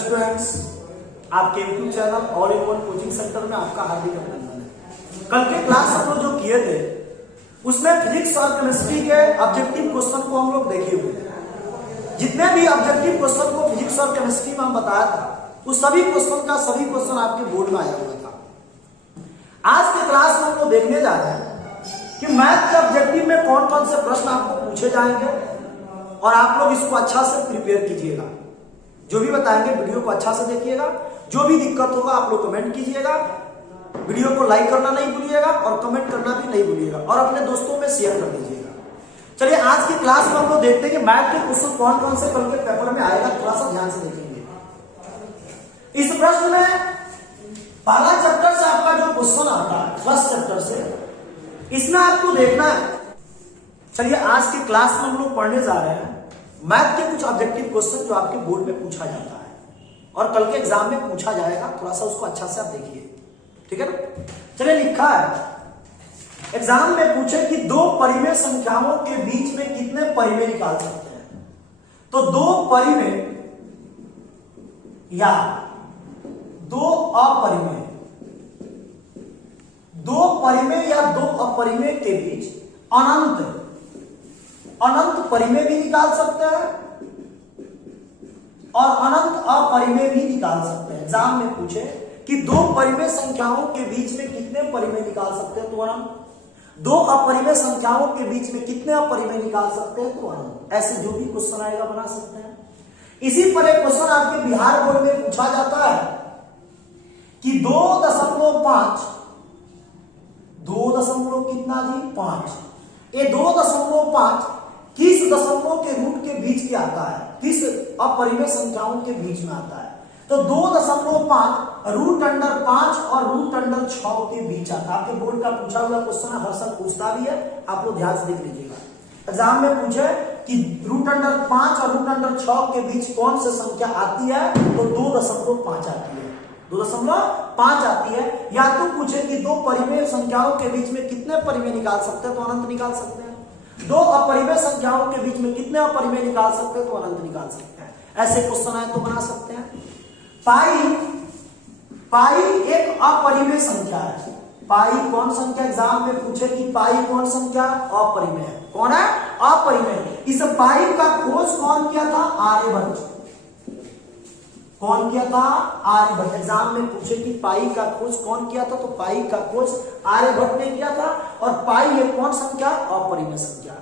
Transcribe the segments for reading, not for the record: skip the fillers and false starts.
Students, आपके YouTube channel all in one coaching centre में आपका हार्दिक अभिनंदन है। कल के क्लास हम लोग जो किए थे उसमें फिजिक्स और केमिस्ट्री के ऑब्जेक्टिव क्वेश्चन को हम लोग देखे हुए हैं। जितने भी ऑब्जेक्टिव क्वेश्चन को फिजिक्स और केमिस्ट्री में हम बताया था उस सभी क्वेश्चन आपके बोर्ड में आया हुआ था। आज के क्लास में हम लोग देखने जा रहे हैं कि मैथ के ऑब्जेक्टिव में कौन कौन से प्रश्न आपको पूछे जाएंगे और आप लोग इसको अच्छा से प्रिपेयर कीजिएगा। जो भी बताएंगे वीडियो को अच्छा से देखिएगा। जो भी दिक्कत होगा आप लोग कमेंट कीजिएगा। वीडियो को लाइक करना नहीं भूलिएगा और कमेंट करना भी नहीं भूलिएगा और अपने दोस्तों में शेयर कर दीजिएगा। चलिए आज की क्लास में हम लोग देखते हैं कि मैथ के क्वेश्चन कौन कौन से कल के पेपर में आएगा। थोड़ा सा ध्यान से देखेंगे। इस प्रश्न में पहला चैप्टर से आपका जो क्वेश्चन आता है फर्स्ट चैप्टर से, इसमें आपको देखना है। चलिए आज की क्लास में हम लोग पढ़ने जा रहे हैं मैथ के कुछ ऑब्जेक्टिव क्वेश्चन जो आपके बोर्ड में पूछा जाता है और कल के एग्जाम में पूछा जाएगा। थोड़ा सा उसको अच्छा से आप देखिए, ठीक है ना। चलिए लिखा है एग्जाम में पूछे कि दो परिमेय संख्याओं के बीच में कितने परिमेय निकाल सकते हैं। तो दो परिमेय या दो अपरिमेय, दो परिमेय या दो अपरिमेय के बीच अनंत परिमेय भी निकाल सकते हैं और अनंत अपरिमेय भी निकाल सकते हैं। एग्जाम में पूछे कि दो परिमेय संख्याओं के बीच में कितने परिमेय निकाल सकते हैं तो अनंत, दो अपरिमेय संख्याओं के बीच में कितने अपरिमेय निकाल सकते हैं तो अनंत। ऐसे जो भी क्वेश्चन आएगा बना सकते हैं। इसी पर एक क्वेश्चन आपके बिहार बोर्ड में पूछा जाता है कि 2.5 कितना जी 5, ये 2.5 किस दशमलव के रूट के बीच के आता है, किस अपरिमेय संख्याओं के बीच में आता है। तो 2.5 √5 और √6 के बीच आता है। आपके बोर्ड का पूछा हुआ क्वेश्चन है, हर साल पूछता भी है, आप लोग ध्यान से देख लीजिएगा। एग्जाम में पूछे कि √5 और √6 के बीच कौन सी संख्या आती है तो 2.5 आती है, 2.5 आती है। या तो पूछे कि दो परिमेय संख्याओं के बीच में कितने परिमेय निकाल सकते हैं तो अनंत निकाल सकते हैं। दो अपरिमेय संख्याओं के बीच में कितने अपरिमेय निकाल सकते हैं तो अनंत निकाल सकते हैं। ऐसे क्वेश्चन आए तो बना सकते हैं। पाई एक अपरिमेय संख्या है। पाई कौन संख्या, एग्जाम में पूछे कि पाई कौन संख्या, अपरिमेय है। कौन है, अपरिमेय। इस पाई का खोज कौन किया था, आर्यभट्ट। कौन किया था, आर्यभट्ट। एग्जाम में पूछे कि पाई का खोज कौन किया था तो पाई का खोज आर्यभट्ट ने किया था। और पाई ये कौन संख्या, अपरिमेय संख्या।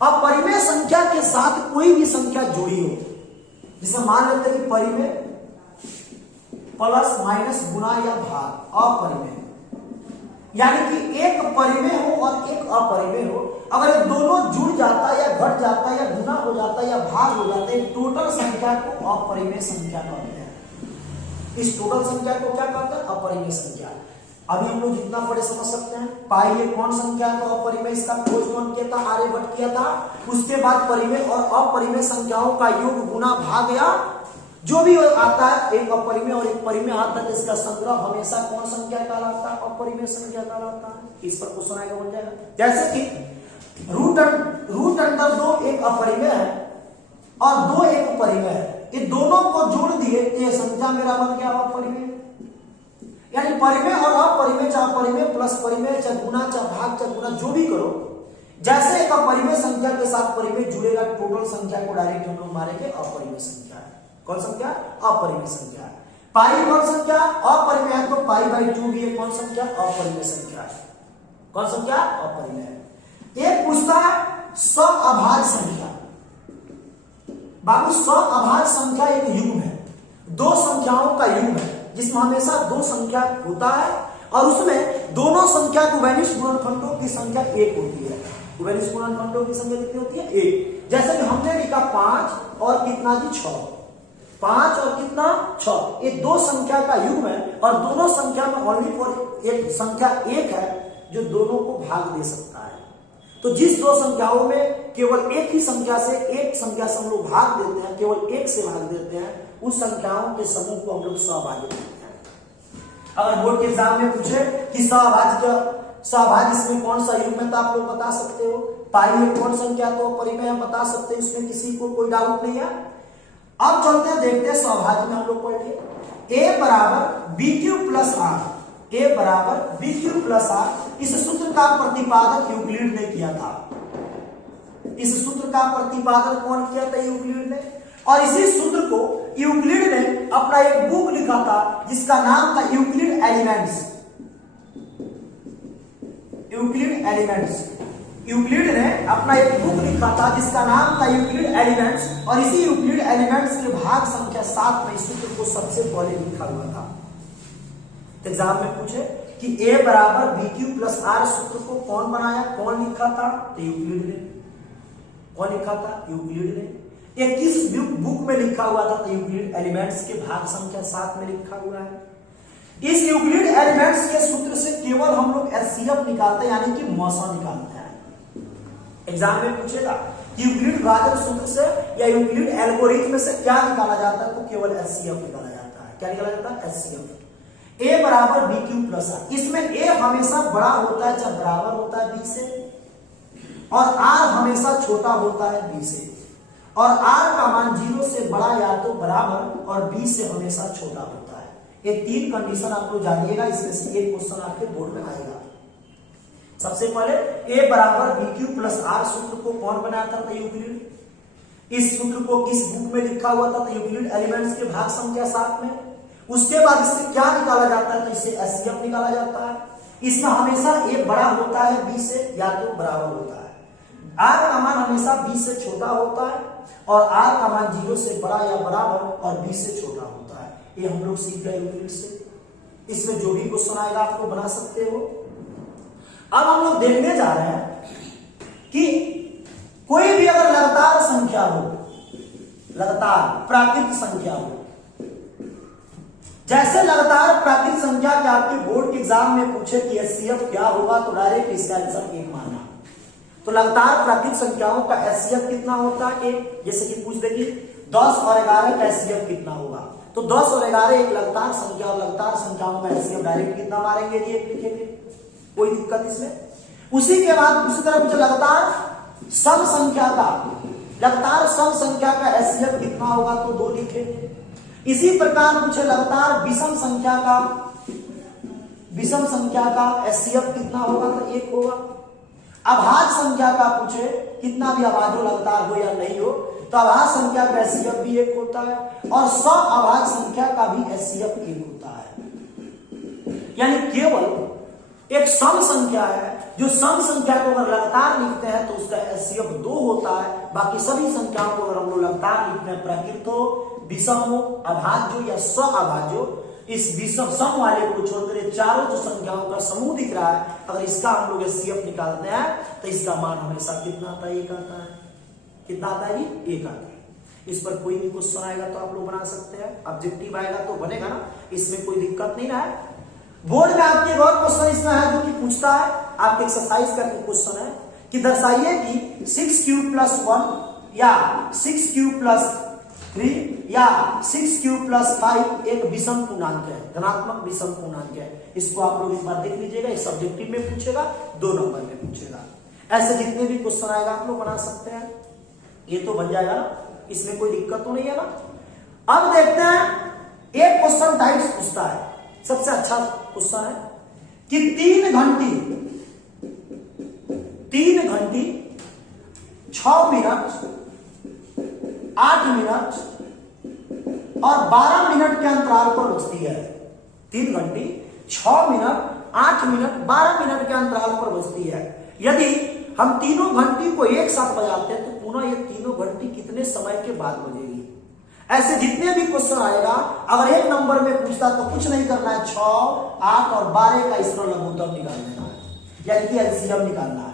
अपरिमेय संख्या के साथ कोई भी संख्या जुड़ी हो, जिसे मान लेते हैं कि परिमेय प्लस माइनस गुणा या भाग, अपरिमेय, यानी कि एक परिमेय हो और एक अपरिमेय हो, अगर ये दोनों जुड़ जाता है या घट जाता है या गुना हो जाता है या भाग हो जाता है, टोटल संख्या को अपरिमेय संख्या कहते हैं। इस टोटल संख्या को क्या कहते हैं, अपरिमेय संख्या। अभी हम लोग जितना पढ़े समझ सकते हैं। पाई ये कौन संख्या तो अपरिमेय, इसका खोज कौन किया था, आर्यभट्ट किया था। उसके बाद परिमेय और अपरिमेय संख्याओं का योग गुना भाग या जो भी आता है, एक अपरिमेय और एक परिमेय आता है, इसका संग्रह हमेशा कौन संख्या कहलाता है, अपरिमेय संख्या कहलाता है। इस पर क्वेश्चन आएगा, बन जाएगा। जैसे कि √2 एक अपरिमेय है और 2 एक परिमेय है। ये दोनों को जोड़ दिए तो ये संख्या मेरा बन गया अपरिमेय। यानी परिमेय और अपरिमेय, चाहे परिमेय प्लस परिमेय, चाहे गुना, चाहे भाग, चाहे गुना, जो भी करो, जैसे एक अपरिमेय संख्या के साथ परिमेय जुड़ेगा, टोटल संख्या को डायरेक्ट हम लोग मारेंगे अपरिमेय संख्या है। कौन संख्या, अपरिमेय संख्या है। पाई कौन संख्या, अपरिमेय है, तो पाई/2 भी कौन संख्या, अपरिमेय संख्या है। कौन संख्या, अपरिमेय है। एक पूछता है सअभाज्य संख्या। बाबू सअभाज्य संख्या एक युग्म है, दो संख्याओं का युग्म है जिसमें हमेशा दो संख्या होता है और उसमें दोनों संख्या को वैनिश गुणनखंडों की संख्या 1 होती है। वैनिश गुणनखंडों की संख्या कितनी होती है, 1। जैसे कि हमने लिखा 5 और कितना जी 6, 5 और कितना 6, ये दो संख्या का युग्म है और दोनों संख्या में ओनली फॉर एक संख्या 1 है जो दोनों को भाग दे सकता है। तो जिस दो संख्याओं में केवल एक ही संख्या से, एक संख्या से हम लोग भाग देते हैं, केवल 1 से भाग देते हैं, उस संख्याओं के समूह को हम लोग सहभाज्य कहते हैं। अगर बोर्ड के एग्जाम में पूछे कि सहभाज्य इसमें कौन सा युग्म है तो आप लोग बता सकते हो। पाई में कौन संख्या तो अपरिमेय हम बता सकते हैं, इसमें किसी को कोई डाउट नहीं है। अब चलते हैं, देखते हैं स्वाभाविक में हम लोग पढ़े ए बराबर बी क्यू प्लस आर, ए बराबर बी क्यू प्लस आर। इस सूत्र का प्रतिपादक यूक्लिड ने किया था। इस सूत्र का प्रतिपादन कौन किया था? यूक्लिड ने। और इसी सूत्र को यूक्लिड ने अपना एक बुक लिखा था जिसका नाम था Euclid elements. Euclid elements, Euclid ने अपना एक बुक लिखा था जिसका नाम था यूक्लिड एलिमेंट्स। और इसी यूक्लिड एलिमेंट्स के भाग संख्या 7 में इस सूत्र को सबसे पहले लिखा हुआ था। एग्जाम में पूछे कि ए बराबर बी क्यू प्लस आर सूत्र को कौन बनाया, कौन लिखा था? तो यूक्लिड ने। कौन लिखा था? यूक्लिड ने। ये किस बुक में लिखा हुआ था? तो यूक्लिड एलिमेंट्स के भाग संख्या 7 में लिखा हुआ है। इस यूक्लिड एलिमेंट्स के सूत्र से केवल हम लोग एचसीएफ निकालते हैं, यानी कि मौसा निकालते हैं। एग्जाम में पूछेगा कि यूक्लिड विभाजन सूत्र से या यूक्लिड एल्गोरिथम से क्या निकाला जाता है? तो केवल एचसीएफ निकाला जाता है। क्या निकाला जाता है? एचसीएफ। ए बराबर बी क्यू प्लस आर। इसमें ए हमेशा बड़ा होता है जब बराबर होता है बी से, और आर हमेशा छोटा होता है बी से, और आर का मान 0 से बड़ा या तो बराबर और बी से हमेशा छोटा होता है। ये 3 कंडीशन आप लोग जानिएगा, इसमें से एक क्वेश्चन आपके बोर्ड में आएगा। सबसे पहले ए बराबर बी क्यू प्लस आर सूत्र को कौन बनाया था? यूक्लिड। इस सूत्र को किस बुक में लिखा हुआ था? यूक्लिड एलिमेंट्स के भाग संख्या 7 में। उसके बाद इससे क्या निकाला जाता है? तो इससे एचसीएफ निकाला जाता है। इसमें हमेशा ए बड़ा होता है बी से या तो बराबर होता है। आर का मान हमेशा बी से छोटा होता है, और आर का मान 0 से बड़ा या बराबर और बी से छोटा होता है। ये हम लोग सीख गए यूक्लिड से। इसमें जो भी क्वेश्चन आएगा आपको बना सकते हो। अब हम लोग देखने जा रहे हैं कि कोई भी अगर लगातार संख्या हो, लगातार प्राकृत संख्या हो, जैसे लगातार प्राकृत संख्या के आपके बोर्ड के एग्जाम में पूछे कि एचसीएफ क्या होगा, तो डायरेक्ट इसका आंसर 1 मानना। तो लगातार प्राकृत संख्याओं का एचसीएफ कितना होता है? 1। जैसे कि पूछ देंगे 10 और 11 का एचसीएफ कितना होगा, तो 10 और 11 एक लगातार संख्या, और लगातार संख्याओं का एचसीएफ डायरेक्ट कितना मारेंगे? ये लिखेंगे, कोई दिक्कत इसमें। उसी के बाद दूसरी तरफ मुझे लगातार सम संख्या का, लगातार सम संख्या का एचसीएफ कितना होगा? तो 2 लिखेंगे। इसी प्रकार मुझे लगातार विषम संख्या का, विषम संख्या का एचसीएफ कितना होगा? तो 1 होगा। अभाज्य संख्या का पूछे, कितना भी अभाज्य हो, लगातार हो या नहीं हो, तो अभाज्य संख्या का एचसीएफ भी 1 होता है, और सम अभाज्य संख्या का भी एचसीएफ 1 होता है। यानी केवल एक सम संख्या है, जो सम संख्या को अगर लगातार लिखते हैं तो उसका एचसीएफ 2 होता है। बाकी सभी संख्याओं को अगर हम लोग लगातार लिखते हैं, प्राकृत हो, विषम हो, अभाज्य हो या स्व अभाज्य हो, इस विषम सम वाले को छोड़कर ये चारों जो संख्याओं का समूह दिख रहा है, अगर इसका हम लोग एचसीएफ निकालते हैं तो इसका मान हमेशा कितना आता है? 1 आता है। कितना आता है? 1 आता है। इस पर कोई भी क्वेश्चन आएगा तो आप लोग बना सकते हैं। ऑब्जेक्टिव आएगा तो बनेगा ना, इसमें कोई दिक्कत नहीं है। बोर्ड में आपके एक और क्वेश्चन इसमें है जो कि पूछता है, आपके एक्सरसाइज का क्वेश्चन है कि दर्शाइए कि 6 प्लस 1 या 6 प्लस 3 या 6 + 5 एक विषम पूर्णांक है, धनात्मक विषम पूर्णांक है। इसको आप लोग एक बार देख लीजिएगा, इस सब्जेक्टिव में पूछेगा, 2 नंबर में पूछेगा। ऐसे जितने भी क्वेश्चन आएगा आप लोग बना सकते हैं। ये तो बन जाएगा ना, इसमें कोई दिक्कत तो नहीं है ना। अब देखते हैं एक क्वेश्चन टाइप्स पूछता है, सबसे अच्छा क्वेश्चन है कि 3 घंटी 6 मिनट 8 मिनट और 12 मिनट के अंतराल पर बजती है। 3 घंटी 6 मिनट 8 मिनट 12 मिनट के अंतराल पर बजती है। यदि हम तीनों घंटी को एक साथ बजाते हैं तो पुनः ये तीनों घंटी कितने समय के बाद बजेगी? ऐसे जितने भी क्वेश्चन आएगा, अगर एक नंबर में पूछता तो कुछ नहीं करना है, 6, 8 और 12 का इसका लघुत्तम निकाल देना है, यानी कि एलसीएम निकालना है।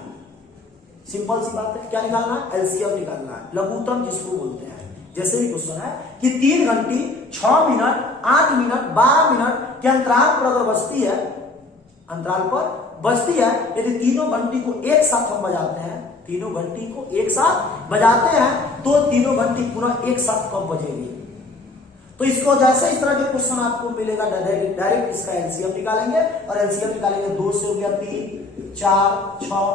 सिंपल सी बात है, क्या निकालना है? एलसीएम निकालना है, लघुत्तम जिसको बोलते हैं। जैसे भी क्वेश्चन है कि 3 घंटी 6 मिनट 8 मिनट 12 मिनट के अंतराल पर अगर बजती है, अंतराल पर बजती है, यदि तीनों घंटी को एक साथ हम बजाते हैं, तीनों घंटी को एक साथ बजाते हैं तो तीनों घंटी पुनः एक साथ कब बजेगी? तो इसको जैसे इस तरह के क्वेश्चन आपको मिलेगा, डायरेक्ट इसका एलसीएम निकालेंगे, और एलसीएम निकालेंगे 2 से हो गया 3, 4, 6,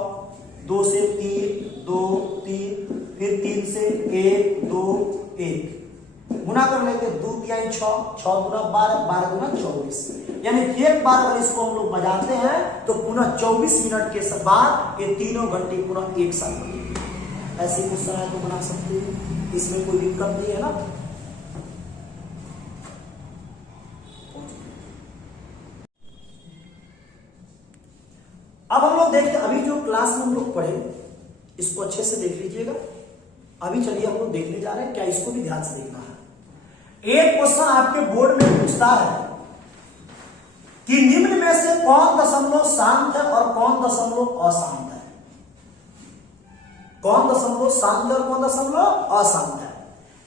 2 से 3, 2, 3, फिर 3 से 1, 2, 1, गुना कर लेंगे, 2 तिहाई 6, 6 दूना 12, 12 दूना 24, यानी एक बार अगर इसको हम लोग बजाते हैं तो पुनः 24 मिनट के बाद ये तीनों घंटे पुनः एक साथ बजेंगे। ऐसे क्वेश्चन है तो बना सकते हैं, इसमें कोई दिक्कत नहीं है ना। अब हम लोग देखते हैं, अभी जो क्लास में हम लोग पढ़े इसको अच्छे से देख लीजिएगा। अभी चलिए हम लोग देखने जा रहे हैं, क्या इसको भी ध्यान से देखना है। एक क्वेश्चन आपके बोर्ड में पूछता है कि निम्न में से कौन दशमलव शांत है और कौन दशमलव अशांत है। कौन दशमलव शांत है और कौन दशमलव अशांत है।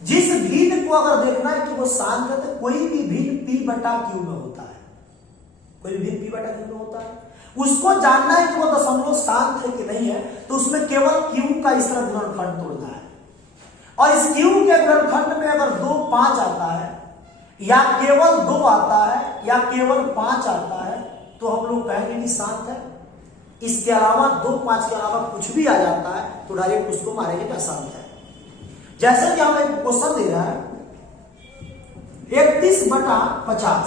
जिस भिन्न को अगर देखना है कि वो शांत है तो कोई भी भिन्न P बटा Q में होता है, कोई भी भिन्न P बटा Q में होता है। उसको जानना है कि वो दशमलव शांत है कि नहीं है, तो उसमें केवल Q का इस तरह गुणनखंड तोड़ना है, और इस Q के गुणनखंड में अगर 2 5 आता है या केवल 2 आता है या केवल 5 आता है तो हम लोग कहेंगे कि शांत है। इसके अलावा 2 5 के अलावा कुछ भी आ जाता है तो डायरेक्ट उसको मारेंगे कि अशांत है। जैसे कि हम एक क्वेश्चन दे रहा है 31 बटा 50,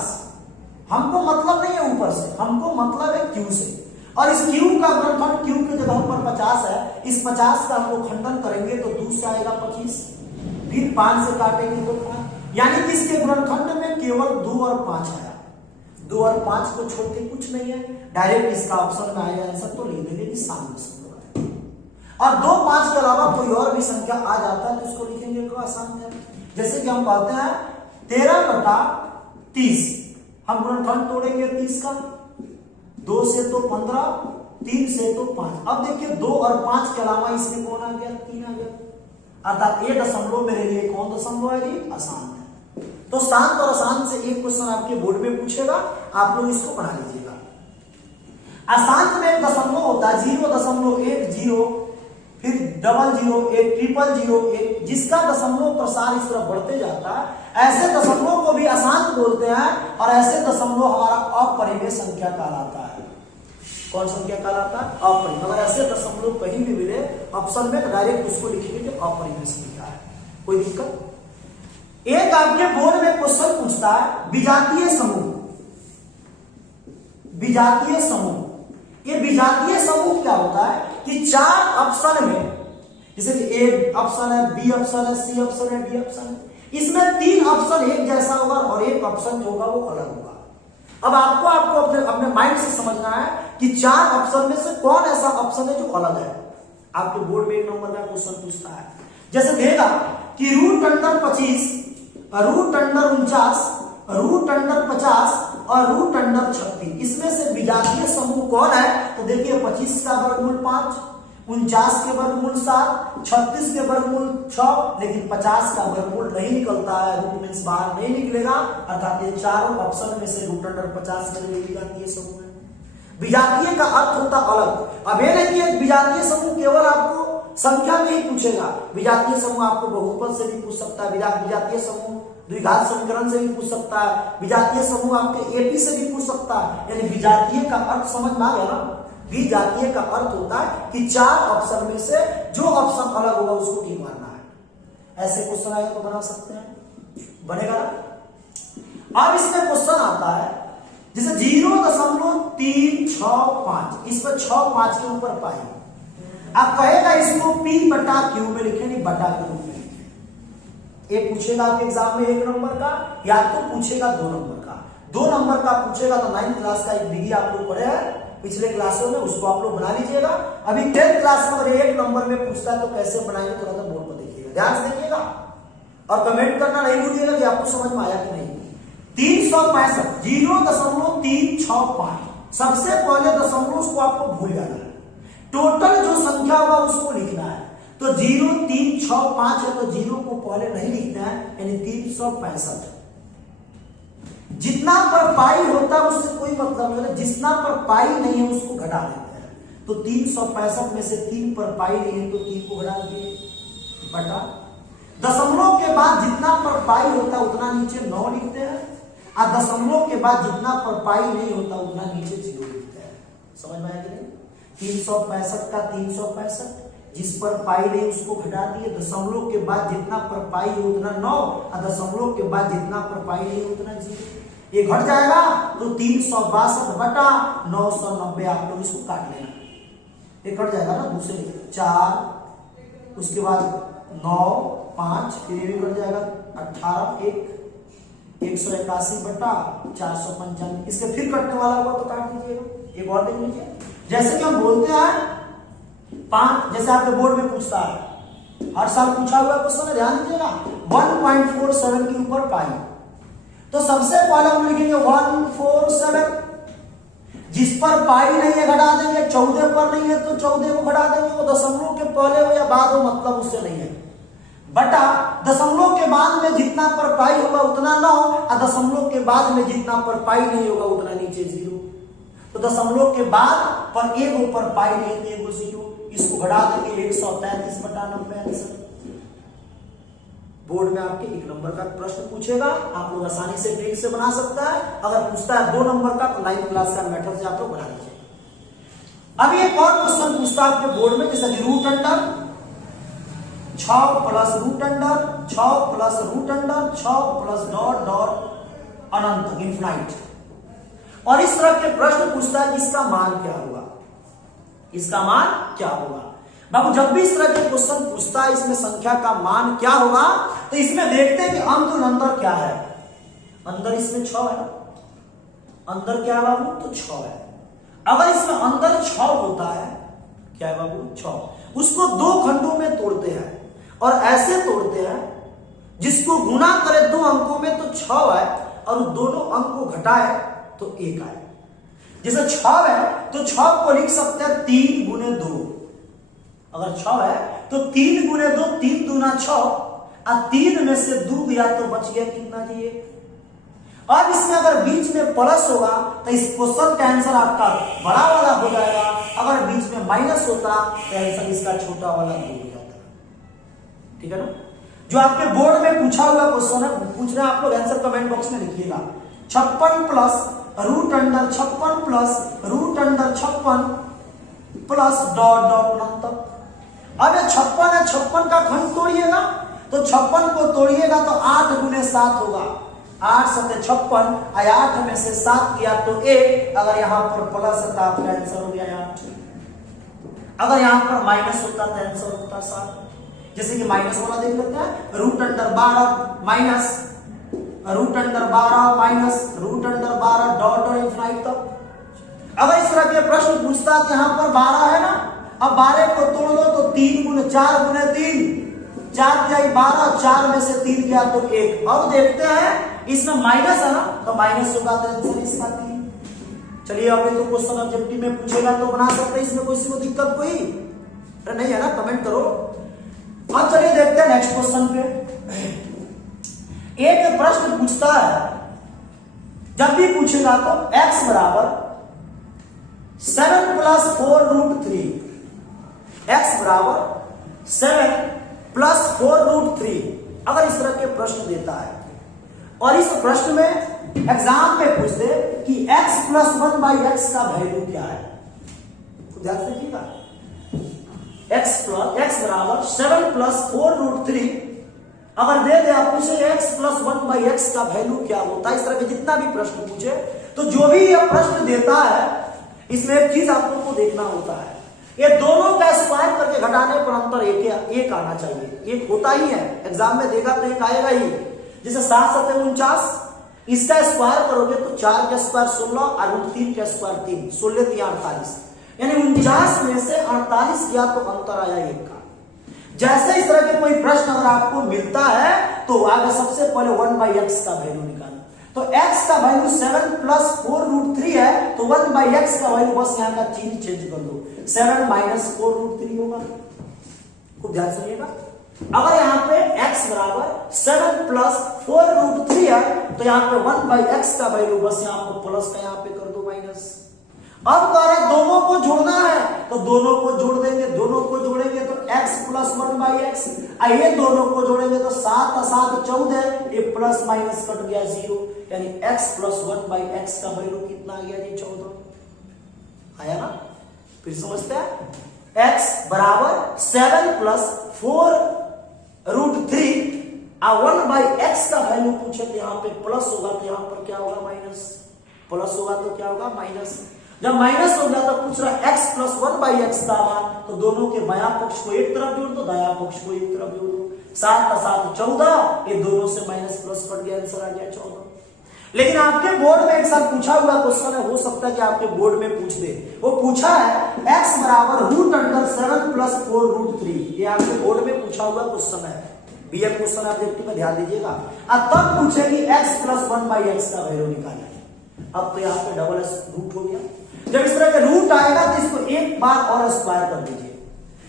हमको मतलब नहीं है ऊपर से, हमको मतलब है Q से, और इस Q का गुणनखंड Q के जगह पर 50 है, इस 50 का हम लोग खंडन करेंगे तो 2 से आएगा 25, फिर 5 से काटेंगे तो 5, यानी कि इसके गुणनखंड में केवल 2 और 5 आया। 2 और 5 को छोड़ के कुछ नहीं है, डायरेक्ट इसका ऑप्शन में आएगा आंसर, तो लिख देंगे कि शांत दशमलव है। और 2 5 के अलावा कोई और भी संख्या आ जाता है तो उसको लिखेंगे कि अशांत है। जैसे कि हम कहते हैं 13 बटा 30, हम गुणनखंड तोड़ेंगे 30 का, 2 से तो 15, 3 से तो 5। अब देखिए 2 और 5 के अलावा इसमें कौन आ गया, 3 आ गया, अर्थात ये दशमलव मेरे लिए कौन दशमलव है जी, अशांत है। तो शांत और अशांत से एक क्वेश्चन आपके बोर्ड में पूछेगा, आप लोग इसको बना लीजिएगा। अशांत में एक दशमलव होता है 0.10, फिर 00, 1,000,000, जिसका दशमलव प्रसार इस तरह बढ़ते जाता है, ऐसे दशमलव को भी अशांत बोलते हैं, और ऐसे दशमलव हमारा अपरिमेय संख्या कहलाता है। कौन संख्या कहलाता है, अपरिमेय। अगर ऐसे दशमलव कहीं भी मिले ऑप्शन में तो डायरेक्ट उसको लिखेंगे कि अपरिमेय संख्या है, कोई दिक्कत। एक आपके बोर्ड में क्वेश्चन पूछता है विजातीय समूह। विजातीय समूह, ये विजातीय समूह क्या होता है कि 4 ऑप्शन में, जैसे कि ए ऑप्शन है, बी ऑप्शन है, सी ऑप्शन है, डी ऑप्शन है, इसमें 3 ऑप्शन एक जैसा होगा और एक ऑप्शन जो होगा वो अलग होगा। अब आपको अपने माइंड से समझना है कि 4 ऑप्शन में से कौन ऐसा ऑप्शन है जो अलग है। आपके बोर्ड में 1 नंबर का क्वेश्चन पूछता है, जैसे देगा कि √25, √49, √50 और √36, इसमें से विजातीय समूह कौन है। तो देखिए 25 का वर्गमूल 5, 49 के वर्गमूल 7, 36 के वर्गमूल 6, लेकिन 50 का वर्गमूल नहीं निकलता है, रूट मींस बाहर नहीं निकलेगा, अर्थात ये चारों ऑप्शन में से √50 मेरे लिए विजातीय समूह है। विजातीय का अर्थ होता अलग। अब ये नहीं कि विजातीय समूह केवल आपको संख्या में ही पूछेगा, विजातीय समूह आपको बहुपद से भी पूछ सकता है, विजातीय समूह द्विघात समीकरण से भी पूछ सकता है, विजातीय समूह आपके एपी से भी पूछ सकता है। यानी विजातीय का अर्थ समझ में आ गया ना। विजातीय का अर्थ होता है कि 4 ऑप्शन में से जो ऑप्शन अलग होगा उसको ठीक मानना है। ऐसे क्वेश्चन आए तो बना सकते हैं, बनेगा। अब इसमें क्वेश्चन आता है जैसे 0.365, इस पर 6 5 के ऊपर पाई, अब कहेगा इसको P बटा Q में लिखे, नहीं बटा के रूप में लिखे। ये पूछेगा आपके एग्जाम में 1 नंबर का, या तो पूछेगा 2 नंबर का। 2 नंबर का पूछेगा तो 9th क्लास का एक डिग्री आप लोग पढ़े हैं पिछले क्लासों में, उसको आप लोग बना लीजिएगा। अभी 10th क्लास में अगर 1 नंबर में पूछता है तो कैसे बनाएंगे, थोड़ा सा बोर्ड पर देखिएगा, ध्यान से देखिएगा और कमेंट करना नहीं भूलिएगा कि आपको समझ में आया कि नहीं। 365, 0.365, सबसे पहले दशमलव उसको आपको भूल जाना है, टोटल जो संख्या होगा उसको लिखना है। तो 0.365 है तो 0 को पहले नहीं लिखना है, यानी 365। जितना पर पाई होता है उससे कोई मतलब नहीं, जितना पर पाई नहीं है उसको घटा देते हैं। तो 365 में से 3 पर पाई नहीं है तो 3 को घटा दिए, बटा दशमलव के बाद जितना पर पाई होता है उतना नीचे 9 लिखते हैं, और दशमलव के बाद जितना पर पाई नहीं होता उतना नीचे 0 लिखते हैं। समझ में आया कि नहीं। 365 का 365, जिस पर पाई नहीं उसको घटा दिए, दशमलव के बाद जितना पर पाई है उतना 9 और दशमलव के बाद जितना पर पाई नहीं उतना 0। ये घट जाएगा तो 362 बटा 990 आप लोग इसको काट लेना, ये कट जाएगा ना दूसरे 4, उसके बाद 9 5, फिर ये भी कट जाएगा 18 181 बटा 495। इसके फिर कटने वाला होगा तो काट दीजिएगा। एक और देख लीजिए, जैसे कि हम बोलते हैं 5, जैसे आपके बोर्ड में पूछता है, हर साल पूछा हुआ क्वेश्चन है, ध्यान दीजिएगा 1.47 के ऊपर पाई, तो सबसे पहले हम लिखेंगे 147, जिस पर पाई नहीं है घटा देंगे, 14 पर नहीं है तो 14 को घटा देंगे, वो दशमलव के पहले हो या बाद हो मतलब उससे नहीं है, बटा दशमलव के बाद में जितना पर पाई होगा उतना 9 और दशमलव के बाद में जितना पर पाई नहीं होगा उतना नीचे 0। तो दशमलव के बाद पर एक ऊपर पाई नहीं है तो एक 0, इसको घटा देंगे 133 बटा 90 आंसर। बोर्ड में आपके 1 नंबर का प्रश्न पूछेगा, आप लोग आसानी से ट्रिक से बना सकता है। अगर पूछता है 2 नंबर का तो 9th क्लास का मेथड से आप लोग बना लीजिए। अभी एक और क्वेश्चन पूछता है आपके बोर्ड में, जैसे root under 6 plus root under 6 plus root under 6 plus dot dot अनंत इनफिनाइट, और इस तरह के प्रश्न पूछता है इसका मान क्या होगा, इसका मान क्या होगा। बाबू जब भी इस तरह के क्वेश्चन पूछता है इसमें संख्या का मान क्या होगा, तो इसमें देखते हैं कि अंदर अंदर क्या है। अंदर इसमें 6 है ना, अंदर क्या है बाबू, तो 6 है। अगर इसमें अंदर 6 होता है, क्या है बाबू 6, उसको 2 खंडों में तोड़ते हैं और ऐसे तोड़ते हैं जिसको गुना करे 2 अंकों में तो 6 है और दोनों अंक को घटाए तो 1 आए। जैसे 6 है तो 6 को लिख सकते हैं 3 गुने 2, अगर 6 है तो 3 गुने 2 3 दूना 6 और 3 में से 2 गया तो बच गया कितना जी 1। अब इसमें अगर बीच में प्लस होगा तो इस क्वेश्चन का आंसर आपका बड़ा वाला हो जाएगा, अगर बीच में माइनस होता तो आंसर इसका छोटा वाला हो जाता। ठीक है ना, जो आपके बोर्ड में पूछा हुआ क्वेश्चन है, पूछ रहे हैं आप लोग, आंसर कमेंट बॉक्स में लिखिएगा। 56 plus root under 56 plus root under 56 plus dot dot अनंत। अब ये 56 है, 56 का खंड तोड़िएगा तो 56 को तोड़िएगा तो 8 गुने 7 होगा, 8 7 56, 8 में से 7 किया तो 1, अगर यहां पर प्लस है तो आपका आंसर हो गया 8, अगर यहां पर माइनस होता तो आंसर होता 7। जैसे कि माइनस वाला देख लेते हैं, root under 12 minus root under 12 minus root under 12 dot dot infinite तक। अगर इस तरह के प्रश्न पूछता है, यहां पर 12 है ना, अब 12 को तोड़ दो तो 3 गुने 4 गुने 3, 4 क्या 12, 4 में से 3 गया तो 1। अब देखते हैं इसमें माइनस है ना, तो माइनस होगा तो आंसर इसका 3। चलिए अभी तो क्वेश्चन ऑब्जेक्टिव में पूछेगा तो बना सकते हैं, इसमें किसी को दिक्कत कोई नहीं है ना, कमेंट करो। अब चलिए देखते हैं नेक्स्ट क्वेश्चन पे। एक प्रश्न पूछता है, जब भी पूछेगा तो x बराबर 7 प्लस 4 रूट 3, x बराबर 7 प्लस 4 रूट 3, अगर इस तरह के प्रश्न देता है और इस प्रश्न में एग्जाम में पूछते कि x प्लस 1 बाई एक्स का वैल्यू क्या है, तो ध्यान से देखिएगा। x बराबर 7 प्लस 4 रूट 3 अगर दे दे आप पूछे x प्लस 1 बाई एक्स का वैल्यू क्या होता है, इस तरह के जितना भी प्रश्न पूछे तो जो भी यह प्रश्न देता है इसमें एक चीज आप लोग को देखना होता है, ये दोनों का स्क्वायर करके घटाने पर अंतर एक आना चाहिए, एक होता ही है, एग्जाम में देखा तो एक आएगा ही। जैसे 7 7 49, इसका स्क्वायर करोगे तो 4 का स्क्वायर 16 और रूट 3 का स्क्वायर 3, 16 3 48, यानी 49 में से 48 गया तो अंतर आया 1 का। जैसे इस तरह के कोई प्रश्न अगर आपको मिलता है तो आगे सबसे पहले 1 बाई एक्स का वैल्यू निकालना, तो x का वैल्यू 7 प्लस 4 रूट 3 है तो 1 बाई एक्स का वैल्यू बस यहाँ का चीज चेंज कर दो, 7 माइनस 4 रूट 3 होगा। खूब ध्यान सुनिएगा, अगर यहाँ पे x बराबर 7 प्लस 4 रूट 3 है तो यहाँ पे 1 बाई एक्स का वैल्यू बस यहाँ पे प्लस का यहाँ पे कर दो माइनस। अब कह रहे दोनों को जोड़ना है तो दोनों को जोड़ देंगे, दोनों को जोड़ेंगे तो x प्लस 1 बाई एक्स, ये दोनों को जोड़ेंगे तो 7 7 14, ये प्लस माइनस कट गया 0, यानी x प्लस 1 बाई एक्स का वैल्यू कितना आ गया जी 14 आया ना। फिर समझते हैं x बराबर 7 प्लस 4√3 1 बाई एक्स का वैल्यू पूछे तो यहाँ पे प्लस होगा तो यहाँ पर क्या होगा माइनस, प्लस होगा तो क्या होगा माइनस। जब माइनस हो गया तो पूछ रहा है x प्लस 1 बाई एक्स का मान, तो दोनों के बायां पक्ष को एक तरफ जोड़ दो, दायां पक्ष को एक तरफ जोड़ दो। 7 का 7 14, ये दोनों से माइनस प्लस कट गया, आंसर आ गया 14। लेकिन आपके बोर्ड में एक साथ पूछा हुआ क्वेश्चन है, हो सकता है कि आपके बोर्ड में पूछ दे। वो पूछा है x बराबर √7 प्लस 4√3, ये आपके बोर्ड में पूछा हुआ क्वेश्चन है, बीए क्वेश्चन ऑब्जेक्टिव में ध्यान दीजिएगा। अब तब पूछेगी x प्लस 1 बाई एक्स का वैल्यू निकालना। अब तो यहाँ पे डबल रूट हो गया। जब इस तरह के रूट आएगा तो इसको एक बार और स्क्वायर कर दीजिए।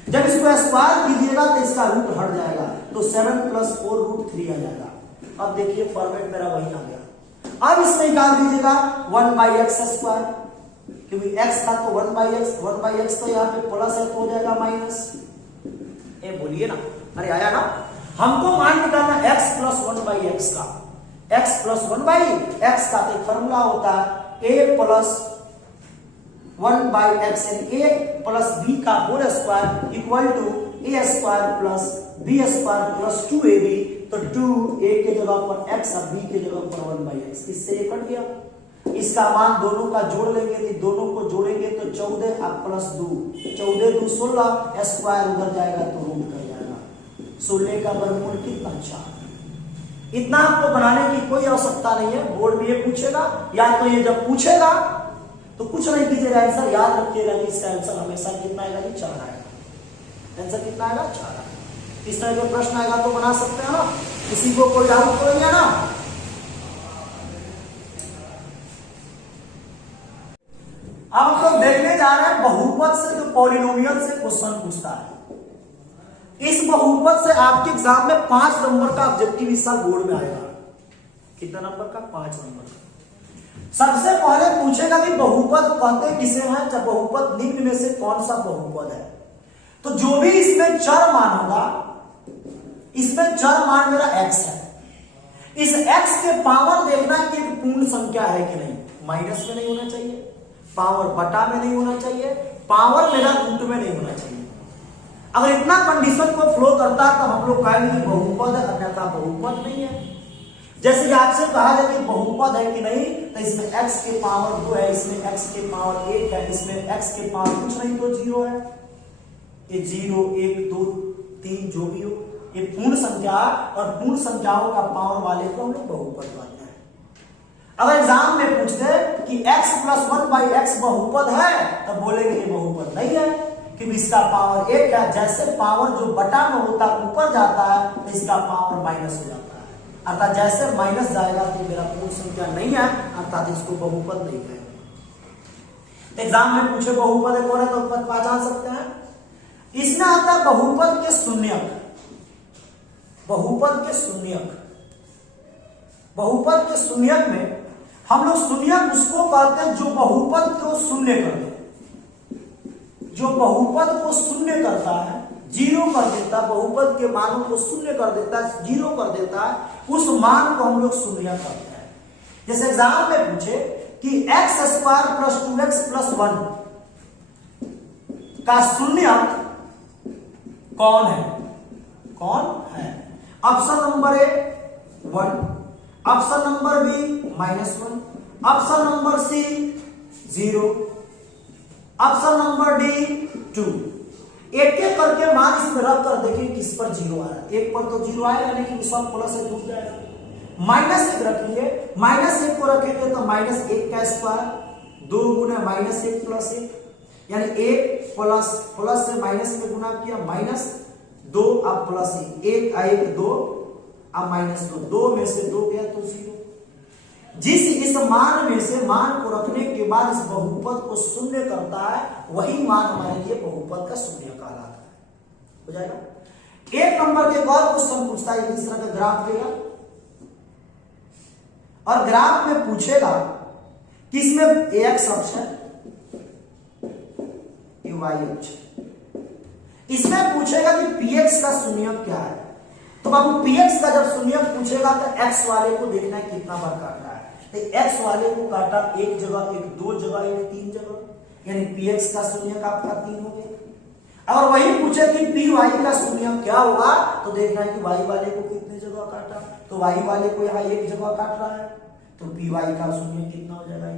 जब इसको स्क्वायर कीजिएगा तो इसका रूट हट जाएगा, तो 7 प्लस 4√3 आ जाएगा। अब देखिए फॉर्मेट मेरा वही आ गया। अब इसमें निकाल दीजिएगा 1 बाई एक्स स्क्वायर, क्योंकि x था तो 1 बाई एक्स तो यहाँ पे प्लस है तो हो जाएगा माइनस। ये बोलिए ना, अरे आया ना। हमको मान निकालना x प्लस 1 बाई एक्स का। x प्लस 1 बाई एक्स का एक फॉर्मूला होता है a प्लस 1 बाई एक्स, यानी a प्लस b का whole square equal to a square plus b square plus 2ab। तो 2a के जगह पर x और b के जगह पर 1 बाई एक्स, इससे ये कट गया। इसका मान दोनों का जोड़ लेंगे, तो दोनों को जोड़ेंगे तो 14 और प्लस 2, 14 2 16, स्क्वायर उधर जाएगा तो रूट कर जाएगा। 16 का वर्गमूल कितना 4। इतना आपको बनाने की कोई आवश्यकता नहीं है, बोर्ड में ये पूछेगा या तो ये जब पूछेगा तो कुछ नहीं कीजिएगा, आंसर याद रखिएगा कि इसका आंसर हमेशा कितना आएगा, 4 आएगा। आंसर कितना आएगा, 4 आएगा। इस तरह का प्रश्न आएगा तो बना सकते हैं ना, किसी को कोई डाउट तो नहीं है ना। अब हम लोग देखने जा रहे हैं बहुपद से जो पॉलिनोमियल से क्वेश्चन पूछता है। इस बहुपद से आपके एग्जाम में 5 नंबर का ऑब्जेक्टिव इस साल बोर्ड में आएगा। कितना नंबर का, 5 नंबर का। सबसे पहले पूछेगा कि बहुपद कहते किसे हैं, जब बहुपद निम्न में से कौन सा बहुपद है। तो जो भी इसमें चर मान होगा, इसमें चर मान मेरा x है, इस x के पावर देखना कि एक पूर्ण संख्या है कि नहीं। माइनस में नहीं होना चाहिए, पावर बटा में नहीं होना चाहिए, पावर मेरा रूट में नहीं होना चाहिए। अगर इतना कंडीशन को फ्लो करता है तो हम लोग कहेंगे कि बहुपद है, अन्यथा बहुपद नहीं है। जैसे कि आपसे कहा जाए कि बहुपद है कि नहीं, तो इसमें x के पावर 2 है, इसमें x के पावर 1 है, इसमें x के पावर कुछ नहीं तो 0 है। ये 0 1 2 3 जो भी हो, ये पूर्ण संख्या और पूर्ण संख्याओं का पावर वाले को हम लोग बहुपद कहते हैं। अगर एग्जाम में पूछते कि x प्लस 1 बाई एक्स बहुपद है, तो बोलेंगे ये बहुपद नहीं है, क्योंकि इसका पावर 1 है। जैसे पावर जो बटा में होता है ऊपर जाता है, तो इसका पावर माइनस हो जाता है, अर्थात जैसे माइनस जाएगा तो मेरा पूर्ण संख्या नहीं है, अर्थात इसको बहुपद नहीं कहेंगे। एग्जाम में पूछे बहुपद है कौन है, तो पद पहचान सकते हैं। इसमें आता है बहुपद के शून्यक। बहुपद के शून्यक, बहुपद के शून्यक में हम लोग शून्यक उसको कहते हैं जो बहुपद को शून्य कर दे। जो बहुपद को शून्य करता है, 0 कर देता, बहुपद के मानों को शून्य कर देता है, 0 कर देता है, उस मान को हम लोग शून्यक करते हैं। जैसे एग्जाम में पूछे कि x square plus 2x plus 1 का शून्यक कौन है, कौन है। Option number A 1, option number B -1, option number C 0, option number D 2। एक एक करके मान इसमें रख कर देखिए किस पर 0 आ रहा है। एक पर तो 0 आएगा, लेकिन इस पर प्लस से जुड़ जाएगा। -1 रखेंगे, -1 को रखेंगे तो -1 का स्क्वायर 2 गुना -1 प्लस 1, यानी 1 प्लस से माइनस में गुना किया, -2 अब प्लस 1 1 2 अब -2, 2 में से 2 गया तो 0। जिस इस मान में से मान को रखने के बाद इस बहुपद को शून्य करता है, वही मान हमारे लिए बहुपद का शून्य कहलाता है। हो जाएगा। 1 नंबर के एक और क्वेश्चन पूछता है, इस तरह का ग्राफ देगा और ग्राफ में पूछेगा कि इसमें x अक्ष है, y अक्ष। इसमें पूछेगा कि px का शून्यक क्या है। तो बाबू px का जब शून्यक पूछेगा तो x वाले को देखना है कितना बार काट रहा है। तो x वाले को काटा 1 जगह, 1 2 जगह, 1 3 जगह, यानी px का शून्यक आपका 3 हो गया। अगर वही पूछे कि पी वाई का शून्य क्या होगा, तो देखना है कि वाई वाले को कितने जगह काटा, तो वाई वाले को यहाँ एक जगह काट रहा है, तो पी वाई का शून्य कितना हो जाएगा,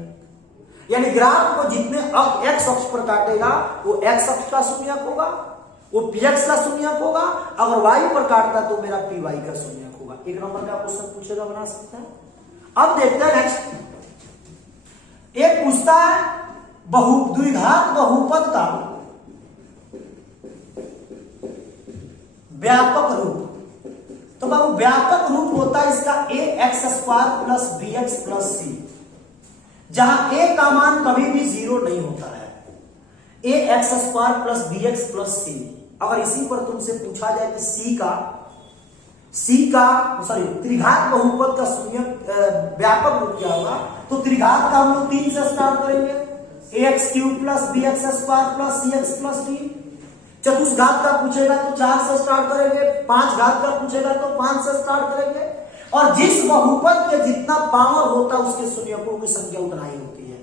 यानी ग्राफ को जितने एक्स अक्ष पर काटेगा वो एक्स अक्ष का शून्यक होगा, वो पी एक्स का शून्यक होगा, अगर वाई पर काटता तो मेरा पी वाई का शून्यक होगा। एक नंबर का क्वेश्चन पूछेगा, बना सकता है। अब देखते हैं नेक्स्ट, एक पूछता है द्विघात बहुपद का व्यापक रूप। तो बाबू व्यापक रूप होता है इसका a x square plus b x plus c, जहां ए का मान कभी भी 0 नहीं होता है। A x square plus b x plus c, अगर इसी पर तुमसे पूछा जाए कि त्रिघात बहुपद का शून्य व्यापक रूप क्या होगा, तो त्रिघात का हम लोग 3 से स्टार्ट करेंगे, a x cube plus b x square plus c x plus d. चतुष्घात का पूछेगा तो 4 से स्टार्ट करेंगे, 5 घात का पूछेगा तो 5 से स्टार्ट करेंगे, और जिस बहुपद के जितना पावर होता है उसके शून्यकों की संख्या उतना ही होती है।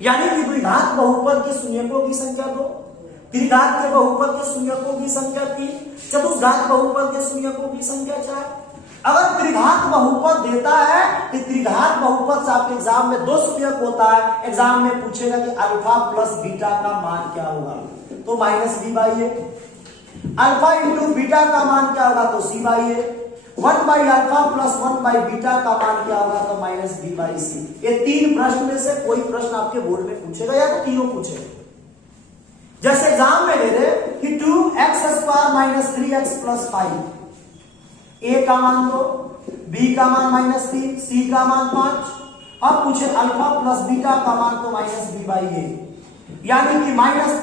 यानी कि द्विघात बहुपद के शून्यकों की संख्या 2, त्रिघात के बहुपद के शून्यकों की संख्या 3, चतुष्घात बहुपद के शून्यकों की संख्या 4। अगर त्रिघात बहुपद देता है तो त्रिघात बहुपद से आपके एग्जाम में 2 शून्यक होता है, एग्जाम में पूछेगा कि अल्फा प्लस बीटा का मान क्या होगा, तो minus b by a. Alpha into beta का मान क्या होगा, तो c by a. 1 by alpha plus 1 by beta का मान क्या होगा, तो माइनस बी बाई सी। ये 3 प्रश्न में से कोई प्रश्न आपके बोर्ड में पूछेगा या तो तीनों पूछेगा। जैसे एग्जाम में दे दे कि 2x square minus 3x plus 5, ए का मान 2, बी का मान माइनस 3, सी का मान 5, अब पूछे अल्फा प्लस बीटा का मान, तो माइनस बी बाई ए। यानी कि माइनस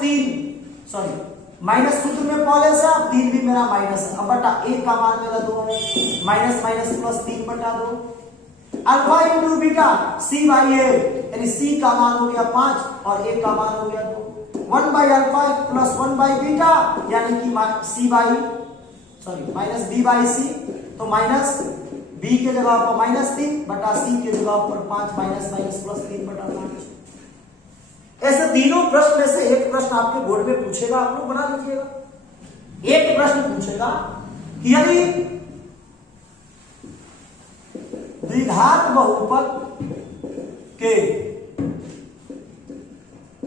सूत्र में पहले से अब 3 भी मेरा माइनस है, अब बटा ए का मान मेरा 2 है, माइनस माइनस प्लस 3 बटा 2, alpha into beta C by A, यानी सी का मान हो गया 5 और ए का मान हो गया 2। 1 by alpha plus 1 by beta, यानी कि माइनस बी बाई सी, तो माइनस बी के जगह पर माइनस 3 बटा सी के जगह पर 5, माइनस माइनस प्लस 3 बटा 5। ऐसे तीनों प्रश्न में से एक प्रश्न आपके बोर्ड में पूछेगा, आप लोग बना लीजिएगा। एक प्रश्न पूछेगा कि यदि द्विघात बहुपद के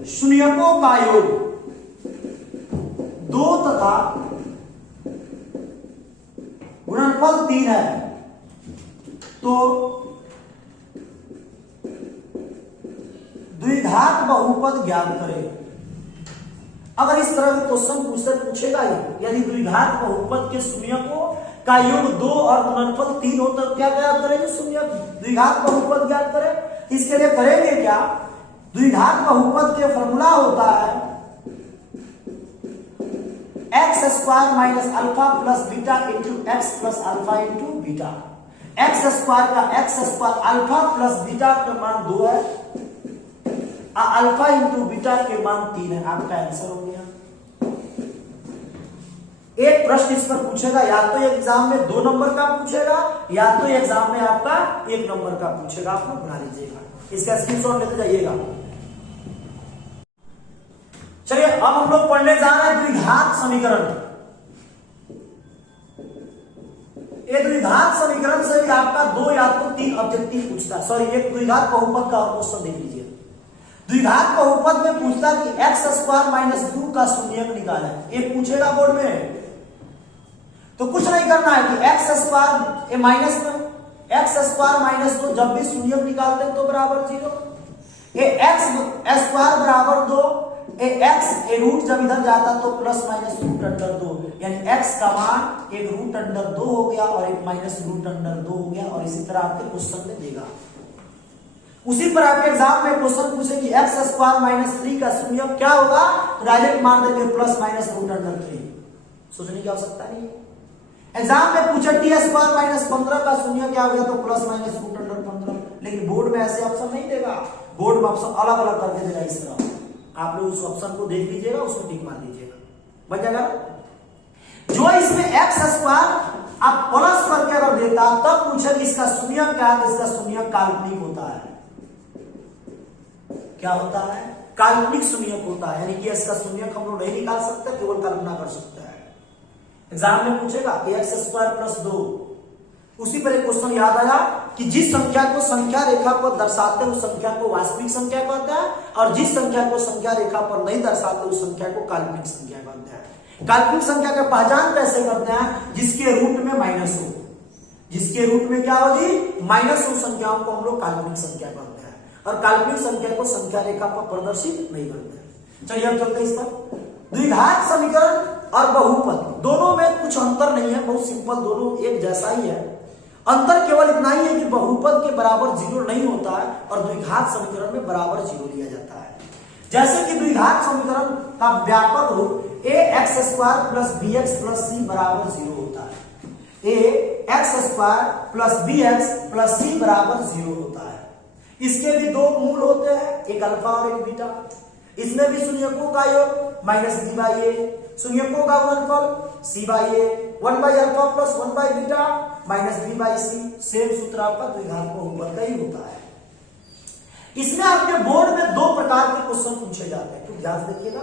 शून्यकों का योग 2 तथा गुणनफल 3 है, तो द्विघात बहुपद ज्ञात करें। अगर इस तरह का क्वेश्चन पूछेगा ही, यदि द्विघात बहुपद के शून्यकों का योग 2 और गुणनफल 3 हो, तो क्या ज्ञात करेंगे, शून्य द्विघात बहुपद ज्ञात करें। इसके लिए करेंगे क्या, द्विघात बहुपद के फॉर्मूला होता है x square minus alpha plus beta into x plus alpha into beta. X square का x square alpha plus beta का मान 2 है, अल्फा इंटू बीटा के मान 3 है। आपका आंसर हो गया। एक प्रश्न इस पर पूछेगा, या तो एग्जाम में 2 नंबर का पूछेगा, या तो एग्जाम में आपका 1 नंबर का पूछेगा। आप लोग बना लीजिएगा, इसका स्क्रीनशॉट लेते जाइएगा। चलिए अब हम लोग पढ़ने जा रहे हैं द्विघात समीकरण। एक द्विघात समीकरण से भी आपका 2 या तो 3 ऑब्जेक्टिव पूछता है। सॉरी, एक द्विघात बहुपद का क्वेश्चन देख लीजिए। द्विघात बहुपद में पूछता है कि एक्स स्क्वायर माइनस 2 का शून्यक निकाला है, एक पूछेगा बोर्ड में। तो कुछ नहीं करना है कि एक्स स्क्वायर माइनस में एक्स स्क्वायर माइनस 2 जब भी शून्यक निकालते हैं तो बराबर 0। ये एक्स स्क्वायर बराबर 2, एक्स रूट जब इधर जाता तो प्लस माइनस रूट अंडर 2, यानी एक्स का मान एक रूट अंडर 2 हो गया और एक माइनस रूट अंडर 2 हो गया। और इसी तरह आपके क्वेश्चन में देगा। उसी पर आपके एग्जाम में क्वेश्चन पूछे कि एक्स स्क्वायर माइनस 3 का शून्यक क्या होगा, तो डायरेक्ट मान देंगे प्लस माइनस रूट अंडर 3। सोचने की आवश्यकता नहीं है। एग्जाम में पूछे टी स्क्वायर माइनस 15 का शून्य क्या हो गया, तो प्लस माइनस रूट अंडर 15। लेकिन बोर्ड में ऐसे ऑप्शन नहीं देगा, बोर्ड में ऑप्शन अलग अलग करके देगा। इस तरह आप लोग उस ऑप्शन को देख लीजिएगा, उसमें टिक मार दीजिएगा, बन जाएगा। जो इसमें एक्स स्क्वायर आप प्लस करके अगर देता तब पूछे कि इसका शून्य क्या है, तो इसका शून्य काल्पनिक होता है। क्या होता है, काल्पनिक शून्यक होता है, यानी कि इसका शून्यक हम लोग नहीं निकाल सकते, केवल कल्पना कर सकते हैं। एग्जाम में पूछेगा कि एक्स स्क्वायर प्लस 2, उसी पर एक क्वेश्चन याद आया कि जिस संख्या को संख्या रेखा पर दर्शाते हैं उस संख्या को वास्तविक संख्या कहते हैं, और जिस संख्या को संख्या रेखा पर नहीं दर्शाते उस संख्या को काल्पनिक संख्या कहते हैं। काल्पनिक संख्या का पहचान कैसे करते हैं? जिसके रूट में माइनस हो, जिसके रूट में क्या होगी? माइनस हो, संख्याओं को हम लोग काल्पनिक संख्या कहते हैं, और काल्पनिक संख्या को संख्या रेखा पर प्रदर्शित नहीं करते हैं। चलिए अब चलते इस पर। द्विघात समीकरण और बहुपद दोनों में कुछ अंतर नहीं है, बहुत सिंपल, दोनों एक जैसा ही है। अंतर केवल इतना ही है कि बहुपद के बराबर 0 नहीं होता है और द्विघात समीकरण में बराबर 0 लिया जाता है। जैसे कि द्विघात समीकरण का व्यापक रूप a x square plus b x plus c बराबर 0 होता है। A x square plus b x plus c बराबर 0 होता है। इसके भी दो मूल होते हैं, एक अल्फा और एक बीटा। इसमें भी शून्यकों का योग माइनस बी बाई ए, शून्यकों का गुणनफल c by a, 1 by alpha plus 1 by beta minus b by c. Same सूत्र आपका द्विघात बहुपद का ही होता है। इसमें आपके बोर्ड में दो प्रकार के क्वेश्चन पूछे जाते हैं, तो ध्यान देखिएगा।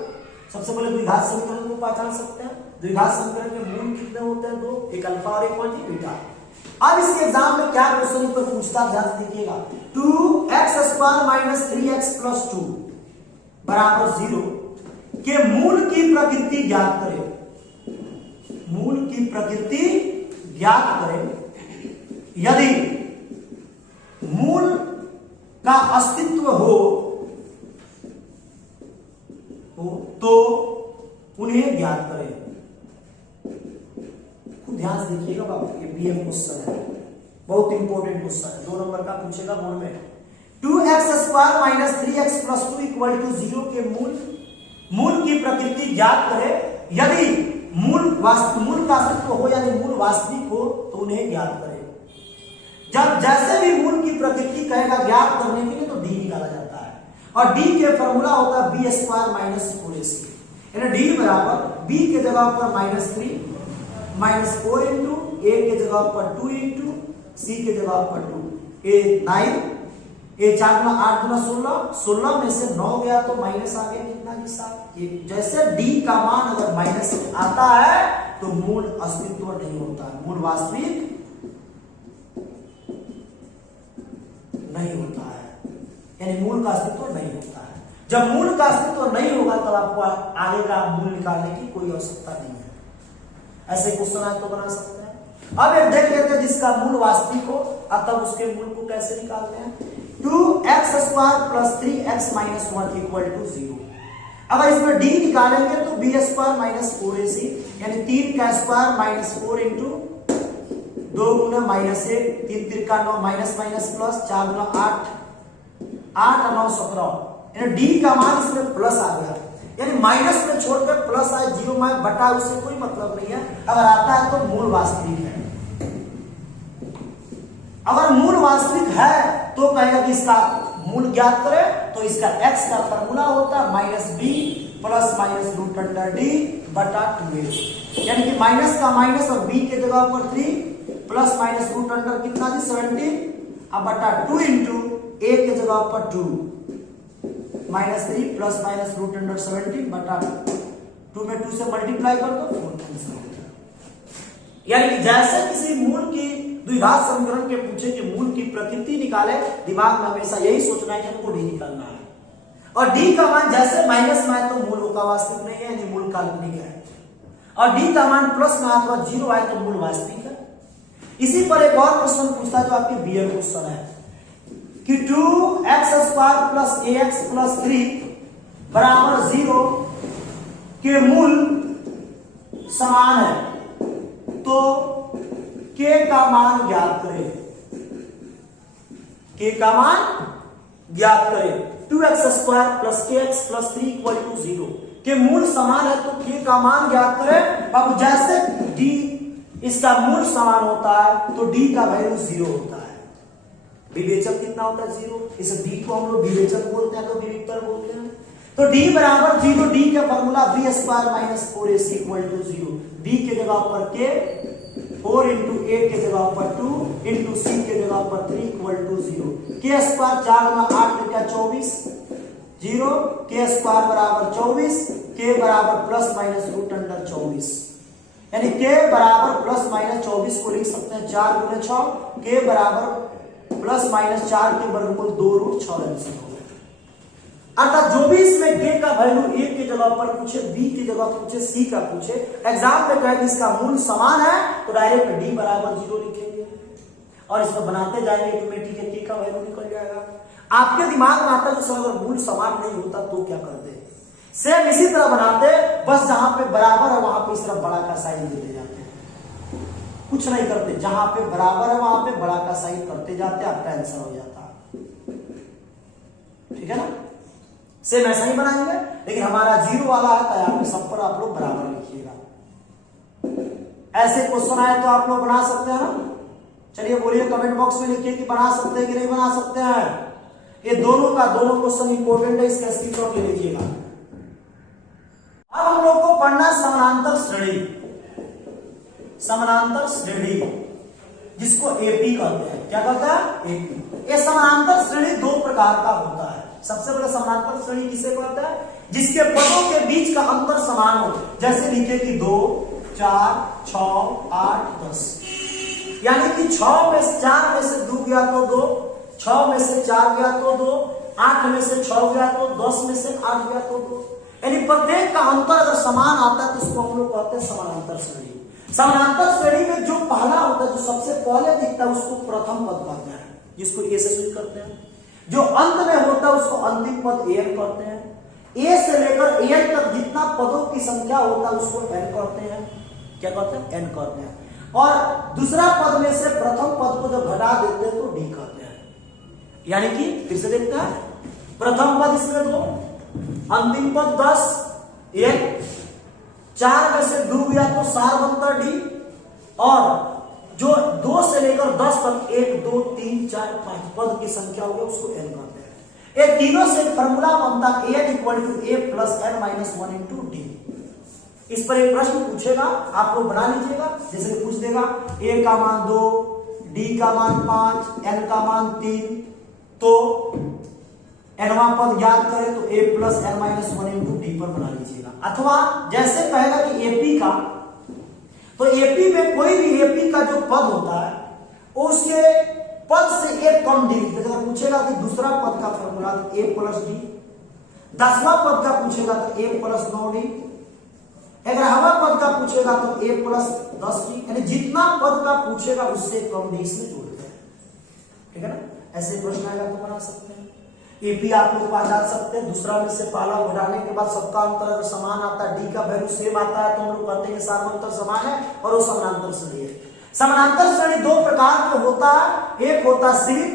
सबसे पहले द्विघात समीकरण को पहचान सकते हैं। द्विघात समीकरण के मूल कितने होते हैं? दो, एक अल्फा और एक बीटा। अब इसके एग्जाम में क्या क्वेश्चन पर पूछता, ध्यान देखिएगा। 2x square minus 3x plus 2 बराबर 0 के मूल की प्रकृति ज्ञात करें। मूल की प्रकृति ज्ञात करें। यदि मूल का अस्तित्व हो तो उन्हें ज्ञात करें। खूब ध्यान से देखिएगा बाबू, ये बीएम क्वेश्चन है, बहुत इंपॉर्टेंट क्वेश्चन है, 2 नंबर का पूछेगा बोर्ड में। 2x square minus 3x plus 2 equal to 0 के मूल की प्रकृति ज्ञात करें। यदि मूल का अस्तित्व हो यानी मूल वास्तविक हो तो उन्हें ज्ञात करें। जब जैसे भी मूल की प्रकृति कहेगा ज्ञात करने के लिए तो डी निकाला जाता है, और डी के फॉर्मूला होता है बी स्क्वायर माइनस 4ac, यानी डी बराबर बी के जगह पर -3 माइनस 4 इंटू ए के जगह पर 2 इंटू सी के जगह पर 2, ए 9, ए 4 गुना 8 गुना 16, 16 में से 9 गया तो माइनस आ गया, कितना जी 7। जैसे डी का मान अगर माइनस आता है तो मूल अस्तित्व नहीं होता है, मूल वास्तविक नहीं होता है, यानी मूल का अस्तित्व नहीं होता है। जब मूल का अस्तित्व नहीं होगा तब आपको आगे का मूल निकालने की कोई आवश्यकता नहीं है। ऐसे क्वेश्चन आप तो बना सकते हैं। अब एक देख लेते हैं जिसका मूल वास्तविक हो, अब तब उसके मूल को कैसे निकालते हैं। 2x square plus 3x minus 1 equal to 0। अगर इसमें d निकालेंगे तो बी स्क्वायर माइनस 4ac, यानी 3 का स्क्वायर माइनस 4 इंटू 2 गुना माइनस 1, 3 तिरका 9 माइनस माइनस प्लस 4 गुना 8, 8 और 9 17, यानी d का मान इसमें प्लस आ गया, यानी माइनस में छोड़कर प्लस आए, 0 में बटा, उससे कोई मतलब नहीं है। अगर आता है तो मूल वास्तविक है। अगर मूल वास्तविक है तो कहेगा कि इसका मूल ज्ञात करें, तो इसका x का फॉर्मूला होता है minus b plus minus root under d बटा 2a, यानी कि माइनस का माइनस और b के जगह पर 3 प्लस माइनस रूट अंडर कितना जी 17 अब बटा 2 इंटू a के जगह पर 2 minus 3 plus minus root under 17 बटा 2 में 2 से मल्टीप्लाई कर दो 4, यानी कि जैसे किसी मूल की द्विघात समीकरण के पूछे कि मूल की प्रकृति निकाले, दिमाग में हमेशा यही सोचना है कि हमको डी निकालना है, और डी का मान जैसे माइनस में आए तो मूल का वास्तविक नहीं है, यानी मूल काल्पनिक है, और डी का मान प्लस में आए तो 0 आए तो मूल वास्तविक है। इसी पर एक और प्रश्न पूछता है जो आपके बीए क्वेश्चन है कि 2x square plus ax plus 3 बराबर 0 के मूल समान है तो k का मान ज्ञात करें। k का मान ज्ञात करें। 2x square plus kx plus 3 equal to 0 के मूल समान है तो k का मान ज्ञात करें। अब जैसे d इसका मूल समान होता है तो d का वैल्यू 0 होता है। विवेचक कितना होता है 0, इसे d को हम लोग विवेचक बोलते हैं तो विविक्तर बोलते हैं। तो d बराबर 0, d का formula b square minus 4ac equal to 0, d के जगह पर k 4 इंटू ए के जगह पर 2 इंटू सी के जगह पर 3 इक्वल टू 0, के स्क्वायर 4 गुना 8 का 24, 0, के स्क्वायर बराबर 24, के बराबर प्लस माइनस रूट अंडर 24, यानी के बराबर प्लस माइनस 24 को लिख सकते हैं 4 गुने 6, के बराबर प्लस माइनस 4 के वर्गमूल 2 रूट 6 आंसर हो गया। अर्थात जो भी इसमें के का वैल्यू ए की जगह पर पूछे, बी की जगह पूछे, सी का पूछे, एग्जाम में कहे कि इसका मूल समान है तो डायरेक्ट डी बराबर 0 लिखेंगे और इसमें बनाते जाएंगे ऑटोमेटिक के का वैल्यू निकल जाएगा। आपके दिमाग में आता है जो अगर मूल समान नहीं होता तो क्या करते हैं, सेम इसी तरह बनाते, बस जहां पे बराबर है वहां पे इस तरह बड़ा का साइन देते जाते हैं, कुछ नहीं करते, जहां पे बराबर है वहां पे बड़ा का साइन करते जाते, आपका आंसर हो जाता। ठीक है ना, सेम ऐसा ही बनाएंगे, लेकिन हमारा 0 वाला है तो यहाँ पे सब पर आप लोग बराबर लिखिएगा। ऐसे क्वेश्चन आए तो आप लोग बना सकते हैं ना, चलिए बोलिए कमेंट बॉक्स में लिखिए कि बना सकते हैं कि नहीं बना सकते हैं। ये दोनों क्वेश्चन इंपॉर्टेंट है, इसका स्क्रीनशॉट ले लीजिएगा। अब हम लोग को पढ़ना समानांतर श्रेणी, समानांतर श्रेणी जिसको एपी कहते हैं। क्या कहता है? एपी। ये समानांतर श्रेणी दो प्रकार का होता है। सबसे पहले समानांतर श्रेणी किसे कहते हैं? जिसके पदों के बीच का अंतर समान हो, जैसे नीचे की 2, 4, 6, 8, 10, यानी कि 6 में से 4 में से 2 गया तो 2, 6 में से 4 गया तो 2, 8 में से 6 गया तो 10 में से 8 गया तो 2, यानी प्रत्येक का अंतर अगर समान आता है तो इसको हम लोग कहते हैं समानांतर श्रेणी। समानांतर श्रेणी में जो पहला होता है, जो सबसे पहले दिखता है, उसको प्रथम पद कहते हैं, जिसको ए से शुरू करते हैं। जो अंत में होता है उसको अंतिम पद एन कहते हैं। ए से लेकर एन तक जितना पदों की संख्या होता है उसको एन कहते हैं। क्या कहते हैं? एन कहते हैं। और दूसरा पद में से प्रथम पद को जब घटा देते हैं तो डी कहते हैं। यानी कि फिर से देखते हैं, प्रथम पद इसमें 2, अंतिम पद 10, 1, 4 में से 2 गया तो सार बनता डी, और जो 2 से लेकर 10 तक 1, 2, 3, 4, 5 पद की संख्या होगी उसको एन कहते हैं। ये तीनों से फॉर्मूला बनता है n equal to a plus n minus 1 into d. इस पर एक प्रश्न पूछेगा, आप लोग बना लीजिएगा। जैसे पूछ देगा ए का मान 2, डी का मान 5, एन का मान 3, तो एनवा पद याद करें तो a plus n minus 1 into d पर बना लीजिएगा। अथवा जैसे कहेगा कि एपी का, तो एपी में कोई भी एपी का जो पद होता है उसके पद से एक कम डी लिखते। अगर पूछेगा कि दूसरा पद का फॉर्मूला तो ए प्लस डी, 10वां पद का पूछेगा तो ए प्लस 9 डी, 11वां पद का पूछेगा तो ए प्लस 10 डी, यानी जितना पद का पूछेगा उससे कम डी इसमें जोड़ते हैं। ठीक है ना, ऐसे प्रश्न आएगा तो बना सकते हैं। एपी आप लोग पहचान सकते हैं, दूसरा में से पहला घटाने के बाद सबका अंतर अगर समान आता है, डी का वैल्यू सेम आता है, तो हम लोग कहते हैं कि सार्वंतर समान है और वो समानांतर श्रेणी है। समानांतर श्रेणी दो प्रकार का होता है, एक होता सीमित,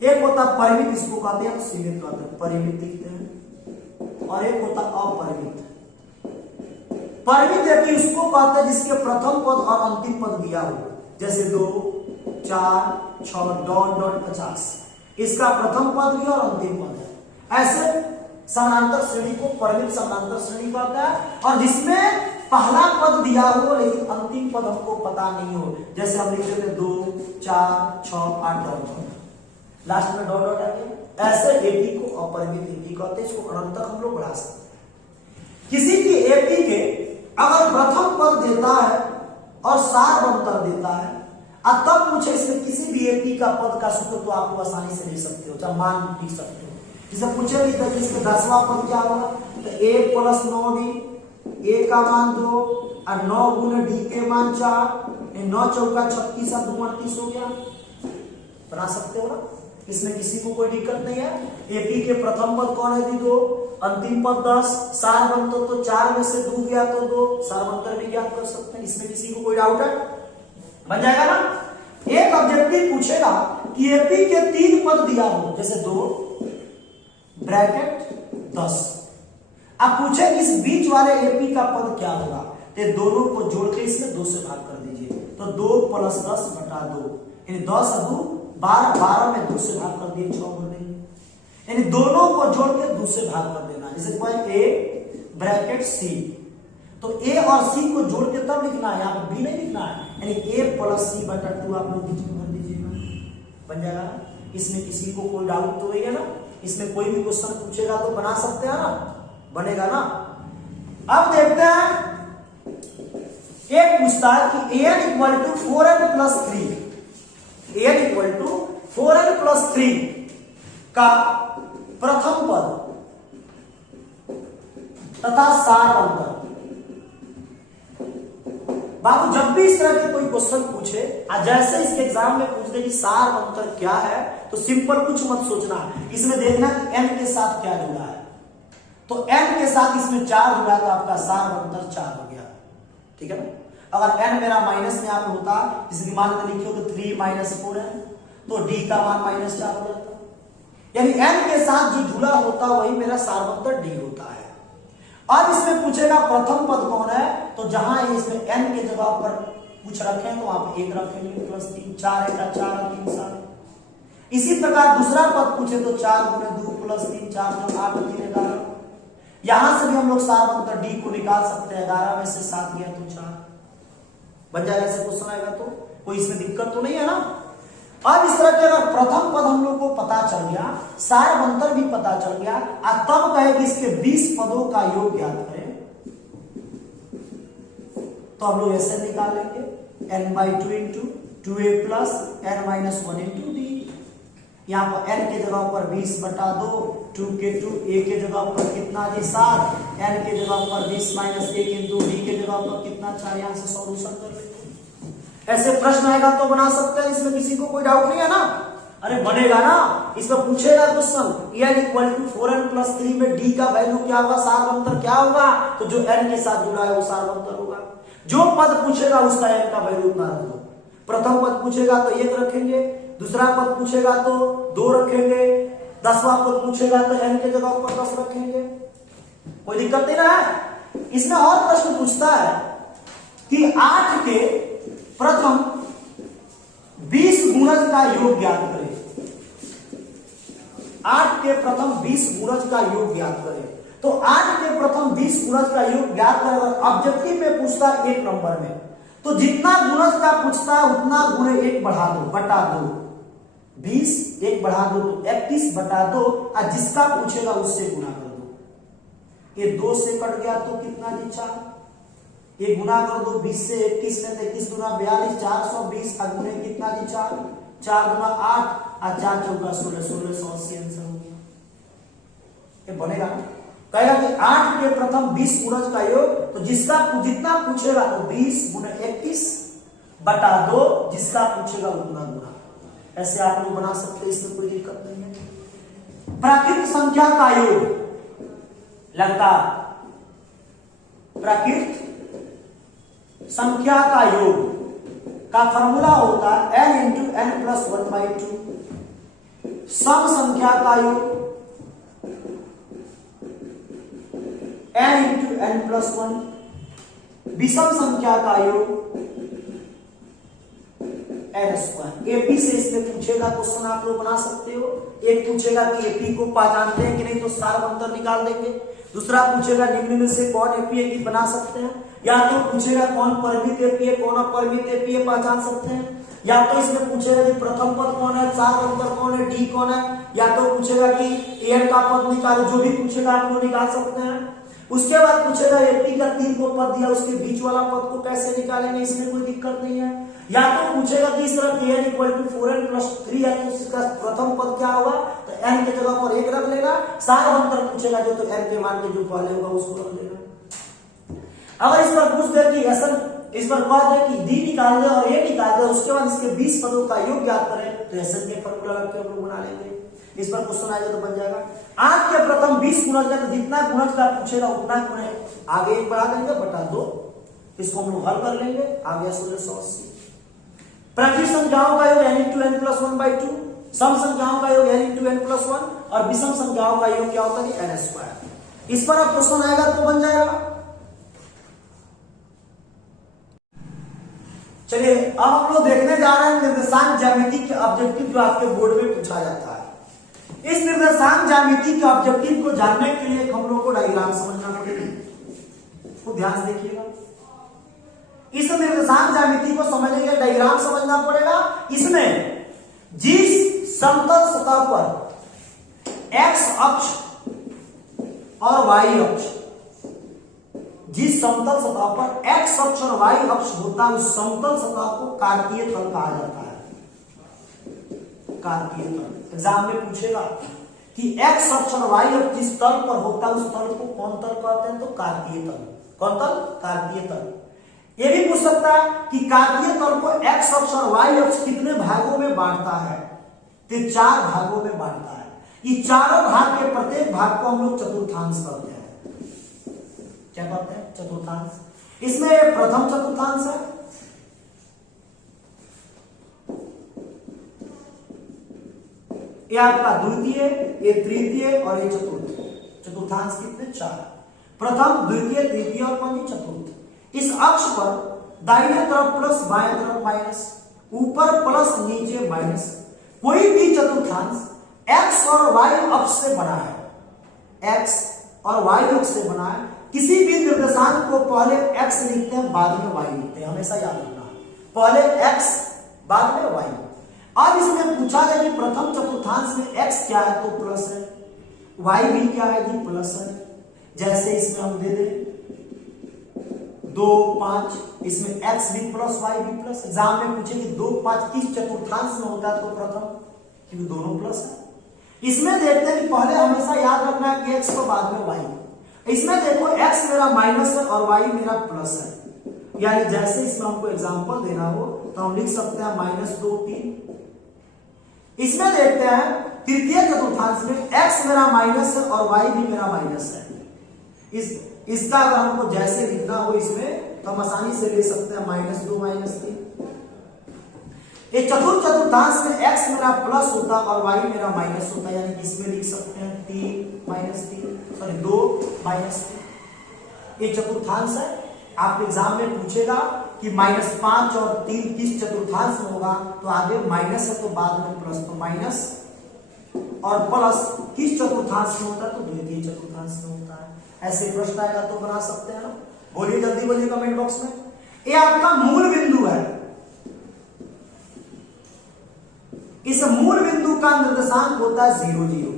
एक होता परिमित, इसको कहते हैं सीमित कहते हैं, परिमित लिखते हैं, और एक होता अपरिमित। परिमित एपी उसको कहते हैं जिसके प्रथम पद और अंतिम पद दिया हो, जैसे 2, 4, 6 डॉट डॉट 50, इसका प्रथम पद भी और अंतिम पद है। ऐसे समानांतर श्रेणी को परिमित समानांतर श्रेणी कहता है, और जिसमें पहला पद दिया हो लेकिन अंतिम पद हमको पता नहीं हो, जैसे हम लिख देते 2, 4, 6, 8 डॉट डॉट, लास्ट में डॉट डॉट आ गया। ऐसे एपी को अपरिमित एपी कहते हैं, इसको अनंतर हम लोग बढ़ा सकते हैं। किसी की एपी के अगर प्रथम पद देता है और सार्वंतर देता है, अब तब मुझे इसमें किसी भी एपी का पद का सूत्र तो आप लोग आसानी से ले सकते हो, चाहे मान लिख सकते हो। जिसे पूछे तो इसमें 10वां पद क्या होगा, तो ए प्लस 9 डी, ए का मान 2 और 9 गुने डी के मान 4, 9 चौका 36 और 2 38 हो गया। बना सकते हो ना, इसमें किसी को कोई दिक्कत नहीं है। एपी के प्रथम पद कौन है? 2, अंतिम पद 10, सारवंतर तो 4 में से 2 गया तो 2, सारवंतर भी ज्ञात कर सकते हैं, इसमें किसी को कोई डाउट है? बन जाएगा ना। एक ऑब्जेक्टिव पूछेगा कि एपी के 3 पद दिया हो, जैसे 2 ब्रैकेट 10, अब पूछे कि इस बीच वाले एपी का पद क्या होगा, तो दोनों को जोड़ के इसमें 2 से भाग कर दीजिए, तो 2 प्लस 10 बटा 2, यानी 10 और 2 12, 12 में 2 से भाग कर दिए 6 कर देंगे, यानी दोनों को जोड़ के 2 से भाग कर देना। जैसे पॉइंट ए ब्रैकेट सी, तो ए और सी को जोड़ के तब लिखना है, यहाँ पर बी नहीं लिखना है, यानी ए प्लस सी बटा 2 आप लोग बीच में भर दीजिएगा, बन जाएगा। इसमें किसी को कोई डाउट तो नहीं है ना? इसमें कोई भी क्वेश्चन पूछेगा तो बना सकते हैं ना, बनेगा ना? अब देखते हैं, एक पूछता है कि an equal to 4n plus 3, an equal to 4n plus 3 का प्रथम पद तथा सार अंतर। बाबू जब भी इस तरह के कोई क्वेश्चन पूछे, जैसे इसके एग्जाम में पूछते कि सार अंतर क्या है, तो सिंपल कुछ मत सोचना, इसमें देखना कि n के साथ क्या जुड़ा है। तो n के साथ इसमें 4 जुड़ा तो आपका सार अंतर 4 हो गया, ठीक है ना? अगर n मेरा माइनस में यहाँ पे होता, इसकी मान तो लिखियो तो 3 माइनस 4n, तो d का मान -4 हो जाता। यानी n के साथ जो जुड़ा होता वही मेरा सार अंतर d होता है। अब इसमें पूछेगा प्रथम पद कौन है, तो जहां इसमें n के जगह पर कुछ रखें तो वहां पे 1 रखेंगे, प्लस 3, 4 का 4 और 3 7। इसी प्रकार दूसरा पद पूछे तो 4 गुणे 2 प्लस 3 4 जो 8 3 11। यहां से भी हम लोग सार अंतर d को निकाल सकते हैं, 11 में से 7 गया तो 4 बन जाएगा। ऐसे क्वेश्चन आएगा तो कोई इसमें दिक्कत तो नहीं है ना? अब इस तरह के अगर प्रथम पद हम लोग को पता चल गया, सार अंतर भी पता चल गया, तब कहे कि इसके 20 पदों का योग ज्ञात करें, तो हम लोग ऐसे निकाल लेंगे n/2 into 2a plus n-1 into d। यहाँ पर n के जगह पर 20/2, 2 के 2, a के जगह पर कितना जी 7, n के जगह पर 20 माइनस 1 इंटू d के जगह पर कितना 4। यहाँ से सॉल्यूशन कर लेते हैं। ऐसे प्रश्न आएगा तो बना सकते हैं, इसमें किसी को कोई डाउट नहीं है ना? अरे बनेगा ना? इसमें पूछेगा question n equal to 4n plus 3 में d का वैल्यू क्या होगा, सार अंतर क्या होगा, तो जो n के साथ जुड़ा है वो सार अंतर होगा। जो पद पूछेगा उसका n का वैल्यू उतना रख दो। प्रथम पद पूछेगा तो 1 रखेंगे, दूसरा पद पूछेगा तो 2 रखेंगे, 10वां पद पूछेगा तो n के जगह पर 10 रखेंगे। कोई दिक्कत नहीं ना है? इसमें और प्रश्न पूछता है कि 8 के प्रथम 20 गुणज का योग ज्ञात करें। 8 के प्रथम 20 गुणज का योग ज्ञात करें। तो 8 के प्रथम 20 गुणज का योग ज्ञात करें। अगर ऑब्जेक्टिव में पूछता है 1 नंबर में, तो जितना गुणज का पूछता है उतना गुणे 1 बढ़ा दो, बटा 2। 20 1 बढ़ा दो तो 31/2, और जिसका पूछेगा उससे गुणा कर दो। ये 2 से कट गया तो कितना जी 4। ये गुना कर दो 20 से 21 में, 21 गुना 42, 420, गुणे कितना जी 4, 4 गुना 8 और 4 चौका 16, 1680 आंसर हो गया। ये बनेगा ना? कहेगा कि 8 के प्रथम 20 गुणज का योग, तो जिसका जितना पूछेगा तो 20 गुणे 21/2, जिसका पूछेगा उतना गुना। ऐसे आप लोग बना सकते हैं, इसमें कोई दिक्कत नहीं है। प्राकृत संख्या का योग लगातार, प्राकृत संख्या का योग का फॉर्मूला होता है n इंटू n प्लस 1/2। सम संख्या का योग n इंटू n प्लस 1। विषम संख्या का योग n²। एपी से इसमें पूछेगा क्वेश्चन, आप लोग बना सकते हो। एक पूछेगा कि एपी को पहचानते हैं कि नहीं, तो सार अंतर निकाल देंगे। दूसरा पूछेगा निम्न में से कौन एपी है कि बना सकते हैं। या तो पूछेगा कौन परिमित एपी है, कौन अपरिमित एपी है, पहचान सकते हैं। या तो इसमें पूछेगा कि प्रथम पद कौन है, सार अंतर कौन है, डी कौन है। या तो पूछेगा कि एन का पद निकालो, जो भी पूछेगा आप लोग निकाल सकते हैं। उसके बाद पूछेगा एपी का 3 को पद दिया, उसके बीच वाला पद को कैसे निकालेंगे, इसमें कोई दिक्कत नहीं है। या तो पूछेगा कि इस तरह n equal to 4n plus 3 है, तो इसका प्रथम पद क्या होगा, तो n के जगह पर 1 रख लेगा। सार अंतर पूछेगा जो, तो n के मान के जो पहले होगा उसको रख लेगा। अगर इस पर पूछ दे कि ऐसा, इस पर कह दे कि डी निकाल दे और ए निकाल दे, उसके बाद इसके 20 पदों का योग ज्ञात करें, तो ऐसा के फॉर्मूला रख के हम लोग बना लेंगे। इस पर क्वेश्चन आएगा तो बन जाएगा 8 के प्रथम 20 गुणज का, तो जितना गुणज का पूछेगा उतना गुणे आगे 1 बढ़ा देंगे, बटा 2। इसको हम लोग हल कर लेंगे, आ गया 1680। प्राकृत संख्याओं का योग n इंटू n प्लस 1/2, सम संख्याओं का योग n इंटू n प्लस 1, और विषम संख्याओं का योग क्या होता है n²। इस पर अब क्वेश्चन आएगा तो बन जाएगा। चलिए अब हम लोग देखने जा रहे हैं निर्देशांक ज्यामिति के ऑब्जेक्टिव, जो आपके बोर्ड में पूछा जाता है। इस निर्देशांक ज्यामिति के ऑब्जेक्टिव को जानने के लिए हम लोग को डायग्राम समझना पड़ेगा, तो ध्यान से देखिएगा। इस निर्देशांक ज्यामिति को समझने के लिए डायग्राम समझना पड़ेगा। इसमें जिस समतल सतह पर एक्स अक्ष और वाई अक्ष, जिस समतल सतह पर एक्स अक्ष और वाई अक्ष होता है उस समतल सतह को कार्तीय तल कहा जाता है। कार्तीय तल एग्जाम में पूछेगा कि एक्स अक्ष और वाई अक्ष जिस तल पर होता है उस तल को कौन तल कहते हैं, तो कार्तीय तल। कौन तल? कार्तीय तल। ये भी पूछ सकता है कि कार्तीय तल को एक्स अक्ष और वाई अक्ष कितने भागों में बांटता है, तो 4 भागों में बांटता है। ये चारों भाग के प्रत्येक भाग को हम लोग चतुर्थांश कहते हैं। क्या कहते हैं? चतुर्थांश। इसमें प्रथम चतुर्थांश है, ये आपका द्वितीय, ये तृतीय और ये चतुर्थ। चतुर्थांश कितने? 4। प्रथम, द्वितीय, तृतीय और कौन? चतुर्थ। इस अक्ष पर दाहिने तरफ प्लस, बाएं तरफ माइनस, ऊपर प्लस, नीचे माइनस। कोई भी चतुर्थांश एक्स और वाई अक्ष से बना है, एक्स और वाई अक्ष से बना है। किसी भी निर्देशांक को पहले एक्स लिखते हैं, बाद में वाई लिखते हैं, हमेशा याद रखना। पहले एक्स, बाद में वाई। अब इसमें पूछा गया कि प्रथम चतुर्थांश में एक्स क्या है, तो प्लस है, वाई भी क्या है जी, प्लस है। जैसे इसमें हम दे दें 2, 5, इसमें x भी प्लस वाई भी प्लस। एग्जाम में पूछे कि 2, 5 किस चतुर्थांश में होता है, तो प्रथम, क्योंकि दोनों प्लस है। इसमें देखते हैं कि पहले हमेशा याद रखना है कि x को, बाद में y। इसमें देखो x मेरा माइनस है और y मेरा प्लस है, यानी जैसे इसमें हमको एग्जांपल देना हो तो हम लिख सकते हैं -2, 3। इसमें देखते हैं तृतीय चतुर्थांश में x मेरा माइनस है और y भी मेरा माइनस है। इसका अगर हमको जैसे लिखना हो इसमें तो हम आसानी से ले सकते हैं -2, -3। ये चतुर्थ चतुर्थांश में x मेरा प्लस होता और y मेरा माइनस होता, यानी इसमें लिख सकते हैं 2 -3। ये चतुर्थांश है। आपके एग्जाम में पूछेगा कि -5 और 3 किस चतुर्थांश में होगा, तो आगे माइनस है तो बाद में प्लस, तो माइनस और प्लस किस चतुर्थांश में होता है, तो द्वितीय चतुर्थांश में होता है। ऐसे प्रश्न आएगा तो बना सकते हैं ना। बोलिए, जल्दी बोलिए कमेंट बॉक्स में। ये आपका मूल बिंदु है। इस मूल बिंदु का निर्देशांक होता है 0, 0।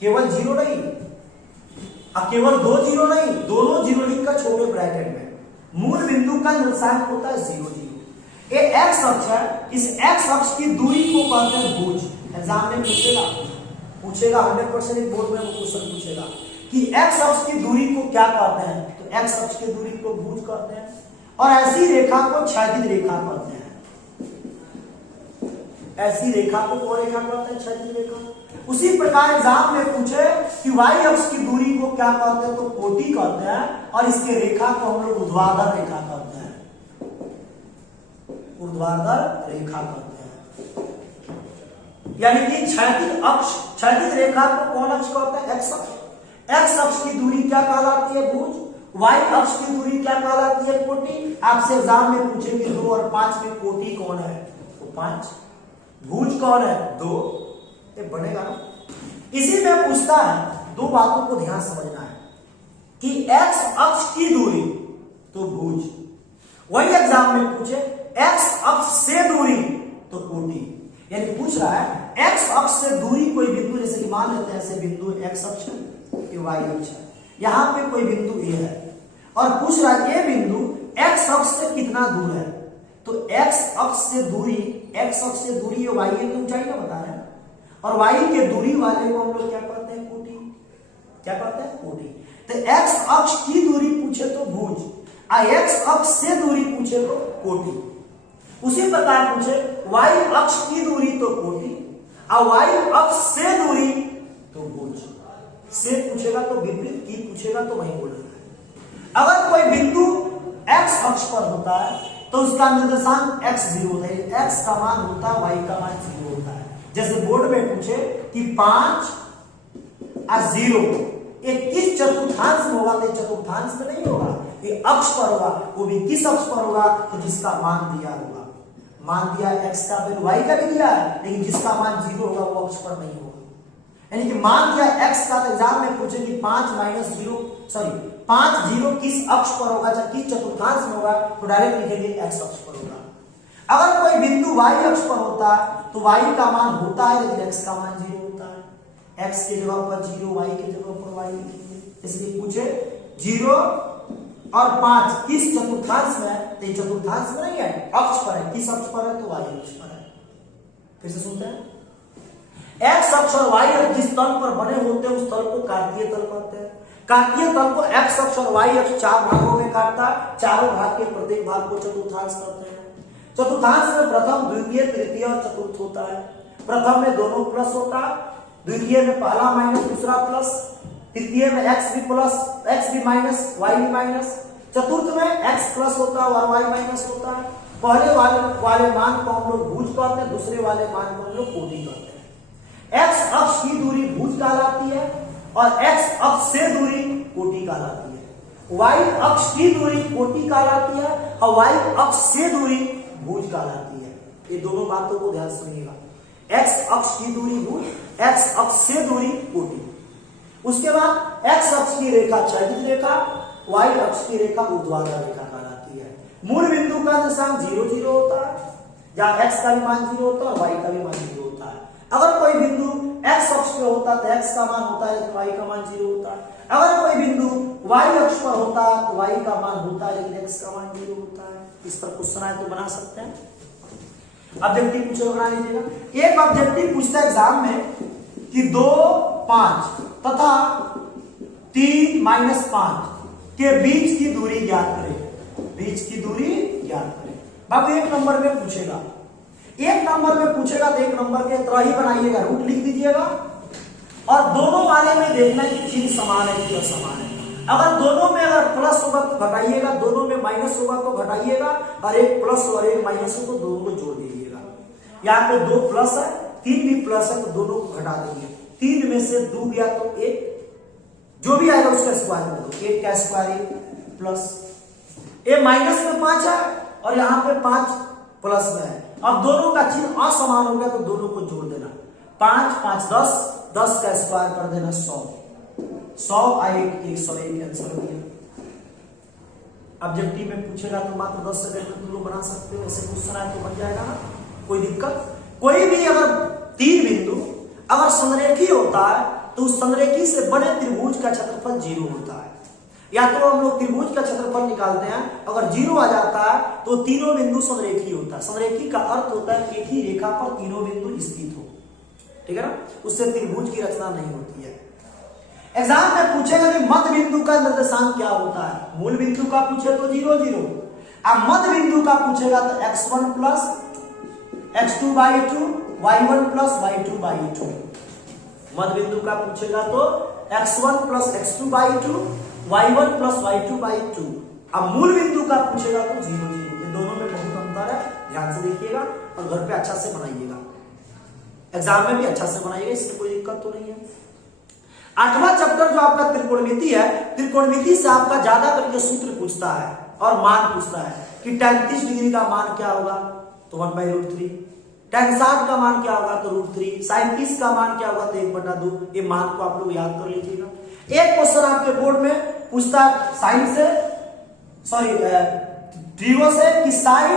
केवल 0 नहीं, अब केवल 2 0 नहीं, दोनों 0 लिखकर छोटे ब्रैकेट में। मूल बिंदु का निर्देशांक होता है 0, 0। ये एक्स अक्ष है, इस एक्स अक्ष की दूरी को कहते हैं भुज। एग्जाम में पूछेगा 100% बोर्ड में वो क्वेश्चन पूछेगा कि एक्स अक्ष की दूरी को क्या कहते हैं, तो एक्स अक्ष की दूरी को भुज कहते हैं। और ऐसी रेखा को क्षैतिज रेखा कहते हैं। ऐसी रेखा को कौन रेखा कहते हैं? क्षैतिज रेखा। उसी प्रकार एग्जाम में पूछे कि वाई अक्ष की दूरी को क्या कहते हैं, तो कोटि कहते हैं। और इसके रेखा को हम लोग ऊर्ध्वाधर रेखा कहते हैं, ऊर्ध्वाधर रेखा कहते हैं। यानी कि क्षैतिज अक्ष, क्षैतिज रेखा को कौन अक्ष कहते हैं? एक्स अक्ष। एक्स अक्ष की दूरी क्या कहलाती है? भुज। वाई अक्ष की दूरी क्या कहलाती है? कोटि। आपसे एग्जाम में पूछेंगे 2 और 5 में कोटि कौन है, तो 5। भुज कौन है? 2। ये बनेगा ना। इसी में पूछता है, 2 बातों को ध्यान समझना है कि एक्स अक्ष की दूरी तो भुज, वही एग्जाम में पूछे एक्स अक्ष से दूरी तो कोटि। यानी पूछ रहा है एक्स अक्ष से दूरी कोई बिंदु, जैसे कि मान लेते हैं ऐसे बिंदु एक्स अक्ष है, ये वाई अक्ष है, यहां पे कोई बिंदु ए है और पूछ रहा है ये बिंदु एक्स अक्ष से कितना दूर है, तो एक्स अक्ष से दूरी, एक्स अक्ष से दूरी वाई की ऊंचाई ना बता रहे हैं, और वाई के दूरी वाले को हम लोग क्या कहते हैं? कोटि। क्या कहते हैं? कोटि। तो एक्स अक्ष की दूरी पूछे तो भुज, एक्स अक्ष से दूरी पूछे तो कोटि। उसी प्रकार पूछे वाई अक्ष की दूरी तो कोटि, और वाई अक्ष से दूरी तो भुज। से पूछेगा तो विपरीत, की पूछेगा तो वही बोलना है। अगर कोई बिंदु एक्स अक्ष पर होता है तो उसका निर्देशांक x0 होता है, x का मान होता है, y का मान 0 होता है। जैसे बोर्ड में पूछे कि 5 और 0 ये किस चतुर्थांश में होगा, तो चतुर्थांश में नहीं होगा, ये अक्ष पर होगा। वो भी किस अक्ष पर होगा, तो जिसका मान दिया होगा। मान दिया x का, फिर y का भी दिया है, लेकिन जिसका मान 0 होगा वो अक्ष पर नहीं होगा। यानी कि मान दिया x का, तो एग्जाम में पूछे कि 5 0 किस अक्ष पर होगा, चाहे किस चतुर्थांश में होगा, तो डायरेक्ट लिखेंगे x अक्ष पर होगा। अगर कोई बिंदु y अक्ष पर होता है तो y का मान होता है लेकिन x का मान 0 होता है। x की जगह पर 0, y की जगह पर y लिखेंगे। इसलिए पूछे 0 और 5 किस चतुर्थांश में है, तो चतुर्थांश में नहीं है, अक्ष पर है। किस अक्ष पर है, तो y अक्ष पर है। फिर से सुनते हैं, x अक्ष और y अक्ष जिस तल पर बने होते हैं उस तल को कार्तीय तल कहते हैं। कार्तीय तल को x अक्ष और y अक्ष 4 भागों में काटता है। चारों भाग के प्रत्येक भाग को चतुर्थांश कहते हैं। चतुर्थांश में प्रथम, द्वितीय, तृतीय और चतुर्थ होता है। प्रथम में दोनों प्लस होता है, द्वितीय में पहला माइनस दूसरा प्लस, तृतीय में x भी प्लस, x भी माइनस, y भी माइनस, चतुर्थ में x प्लस होता है और y माइनस होता है। पहले वाले मान को हम लोग भुज कहते हैं, दूसरे वाले मान को हम लोग कोटि कहते हैं। x अक्ष की दूरी भुज कहलाती है और x अक्ष से दूरी कोटि कहलाती है। y अक्ष की दूरी कोटि कहलाती है और y अक्ष से दूरी भुज कहलाती है। ये दोनों बातों को ध्यान सुनिएगा, x अक्ष की दूरी भुज, x अक्ष से दूरी कोटि। उसके बाद x अक्ष की रेखा क्षैतिज रेखा, y अक्ष की रेखा ऊर्ध्वाधर रेखा कहलाती है। मूल बिंदु का निर्देशांक 0 0 होता है, जहां x का भी मान 0 होता है और y का भी मान 0 होता है। अगर कोई बिंदु x अक्ष पे होता है तो x का मान होता है लेकिन y का मान 0 होता है। अगर कोई बिंदु y अक्ष पर होता है तो y का मान होता है लेकिन x का मान 0 होता है। इस पर क्वेश्चन आए तो बना सकते हैं। ऑब्जेक्टिव पूछे बना लीजिएगा। एक ऑब्जेक्टिव पूछता है एग्जाम में कि 2 5 तथा 3 -5 के बीच की दूरी ज्ञात करें। बीच की दूरी ज्ञात करें। बाकी एक नंबर में पूछेगा, एक नंबर में पूछेगा तो एक नंबर के तरह ही बनाइएगा, रूट लिख दीजिएगा और दोनों वाले में देखना कि चीज समान है कि असमान है। अगर दोनों में अगर प्लस होगा तो घटाइएगा, दोनों में माइनस होगा तो घटाइएगा और एक प्लस और एक माइनस हो तो दोनों को जोड़ दीजिएगा। यहाँ पे 2 प्लस है, 3 भी प्लस है तो दोनों को घटा देंगे। 3 में से 2 गया तो 1, जो भी आएगा उसका स्क्वायर कर दो। 1 का स्क्वायर 1 प्लस, ये माइनस में 5 है और यहाँ पे 5 प्लस में है। अब दोनों का चिन्ह असमान हो गया तो दोनों को जोड़ देना। 5 5 10, 10 का स्क्वायर कर देना 100, 100 आए 101 आंसर हो गया। ऑब्जेक्टिव में पूछेगा तो मात्र 10 सेकंड में तुम लोग बना सकते हो। ऐसे क्वेश्चन आए तो बन जाएगा ना, कोई दिक्कत। कोई भी अगर 3 बिंदु अगर संरेखी होता है तो उस संरेखी से बने त्रिभुज का क्षेत्रफल 0 होता है। या तो हम लोग त्रिभुज का क्षेत्रफल निकालते हैं, अगर 0 आ जाता है तो तीनों बिंदु संरेखी होता है। संरेखी का अर्थ होता है एक ही रेखा पर तीनों बिंदु स्थित हो, ठीक है ना, उससे त्रिभुज की रचना नहीं होती है। एग्जाम में पूछेगा कि मध्य बिंदु का निर्देशांक क्या होता है। मूल बिंदु का पूछे तो 0 0, अब मध्य बिंदु का पूछेगा तो x1 plus x2/2 y1 plus y2/2। मध्य बिंदु का पूछेगा तो x1 plus x2/2 y1 plus y2/2। अब मूल बिंदु का पूछेगा तो 0 0। ये दोनों में बहुत अंतर है, ध्यान से देखिएगा और घर पे अच्छा से बनाइएगा। एग्जाम में भी अच्छा से बनाइएगा, इसमें कोई दिक्कत तो नहीं है। 8वां चैप्टर जो आपका त्रिकोणमिति है, त्रिकोणमिति से आपका ज्यादा करके सूत्र पूछता है और मान पूछता है कि tan 30 डिग्री का मान क्या होगा, तो 1/√3। tan 60 का मान क्या होगा, तो √3। sin 30 का मान क्या होगा, तो 1/2। ये मान को आप लोग याद कर लीजिएगा। एक क्वेश्चन आपके बोर्ड में पूछता है साइन से, सॉरी ट्रिगो से कि साइन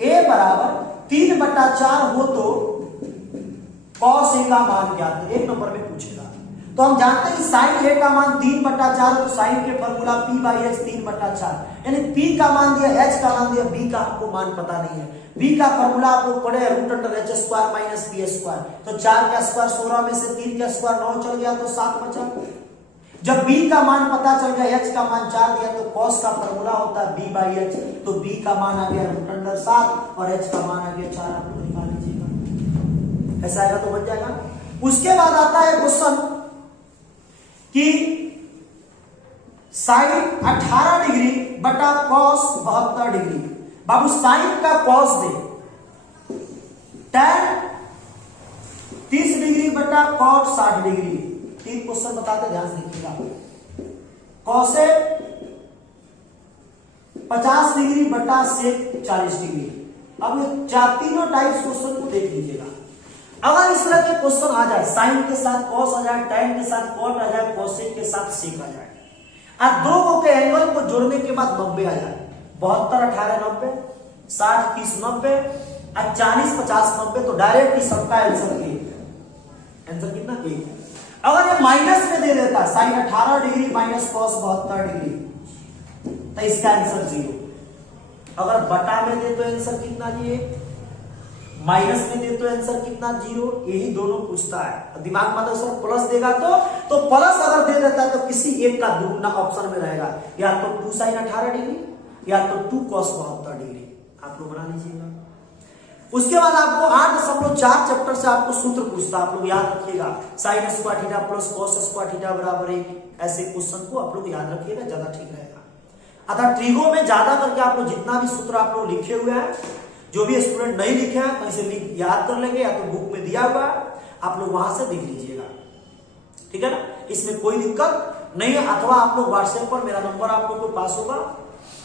a बराबर 3/4 हो तो cos a का मान क्या है। एक नंबर में पूछेगा तो हम जानते हैं कि साइन a का मान 3/4 है तो साइन के फॉर्मूला p/h 3/4, यानी p का मान दिया, h का मान दिया, b का आपको मान पता नहीं है। b का फॉर्मूला आप लोग पढ़े √h² - b²। तो 4 का स्क्वायर 16 में से 3 का स्क्वायर 9 चल गया तो 7 बचा। जब b का मान पता चल गया, h का मान 4 दिया तो cos का फॉर्मूला होता है b/h, तो b का मान आ गया √7 और h का मान आ गया 4। आप लोग निकाल लीजिएगा, ऐसा आएगा तो बन जाएगा। उसके बाद आता है क्वेश्चन कि साइन 18 डिग्री बटा cos 72 डिग्री। बाबू साइन का cos दे, tan 30 डिग्री बटा cot 60 डिग्री। 3 क्वेश्चन बताते, ध्यान से देखिएगा। cos 50 डिग्री बटा sec 40 डिग्री। अब ये तीनों टाइप्स क्वेश्चन को देख लीजिएगा। अगर इस तरह के क्वेश्चन आ जाए, साइन के साथ cos आ जाए, tan के साथ cot आ जाए, cosec के साथ sec आ जाए, अब दो के एंगल को जोड़ने के बाद 90 आ जाए, 72 18 90 60 30 90 और 40 50 90, तो डायरेक्ट ही सबका आंसर एक। आंसर कितना? एक। अगर ये माइनस में दे देता sine 18 degree minus cos 72 degree, तो इसका आंसर 0। अगर बटा में दे तो आंसर कितना जी? एक। माइनस में दे तो आंसर कितना? 0। यही दोनों पूछता है। दिमाग में सर प्लस देगा तो प्लस अगर दे देता है तो किसी एक का दुगना ऑप्शन में रहेगा, या तो 2 साइन 18 डिग्री या तो 2 कॉस 72 डिग्री। आप लोग बना लीजिएगा। उसके बाद आपको 8.4 चैप्टर से आपको सूत्र पूछता है, आप लोग याद रखिएगा। Sine square theta plus cos square theta बराबर 1, ऐसे क्वेश्चन को आप लोग याद रखिएगा, ज्यादा ठीक रहेगा। अतः ट्रिगो में ज्यादा करके आप लोग जितना भी सूत्र आप लोग लिखे हुए हैं, जो भी स्टूडेंट नहीं लिखे हैं कहीं से याद कर लेंगे, या तो बुक में दिया हुआ है आप लोग वहां से देख लीजिएगा, ठीक है ना। इसमें कोई दिक्कत नहीं है। अथवा आप लोग व्हाट्सएप पर, मेरा नंबर आप लोग को पास होगा,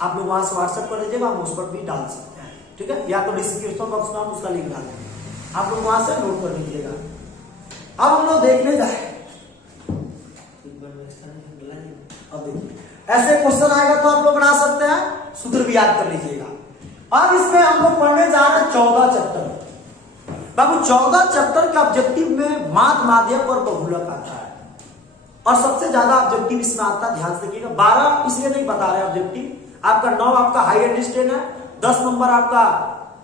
आप लोग वहां से व्हाट्सएप कर लीजिएगा, हम उस पर भी डाल सकते हैं, ठीक है। या तो डिस्क्रिप्शन बॉक्स में हम उसका लिंक डाल देंगे, आप लोग वहां से नोट कर लीजिएगा। अब हम लोग देखने जाए, अब देखिए ऐसे क्वेश्चन आएगा तो आप लोग बना सकते हैं, सूत्र भी याद कर लीजिएगा। अब इसमें हम लोग पढ़ने जा रहे हैं 14 चैप्टर। बाबू 14 चैप्टर के ऑब्जेक्टिव में माध्य, माध्यक और बहुलक आता है, और सबसे ज्यादा ऑब्जेक्टिव इसमें आता है। ध्यान से देखिएगा, 12 इसलिए नहीं बता रहे ऑब्जेक्टिव, आपका 9 आपका हाई एंडरस्टैंड है, 10 नंबर आपका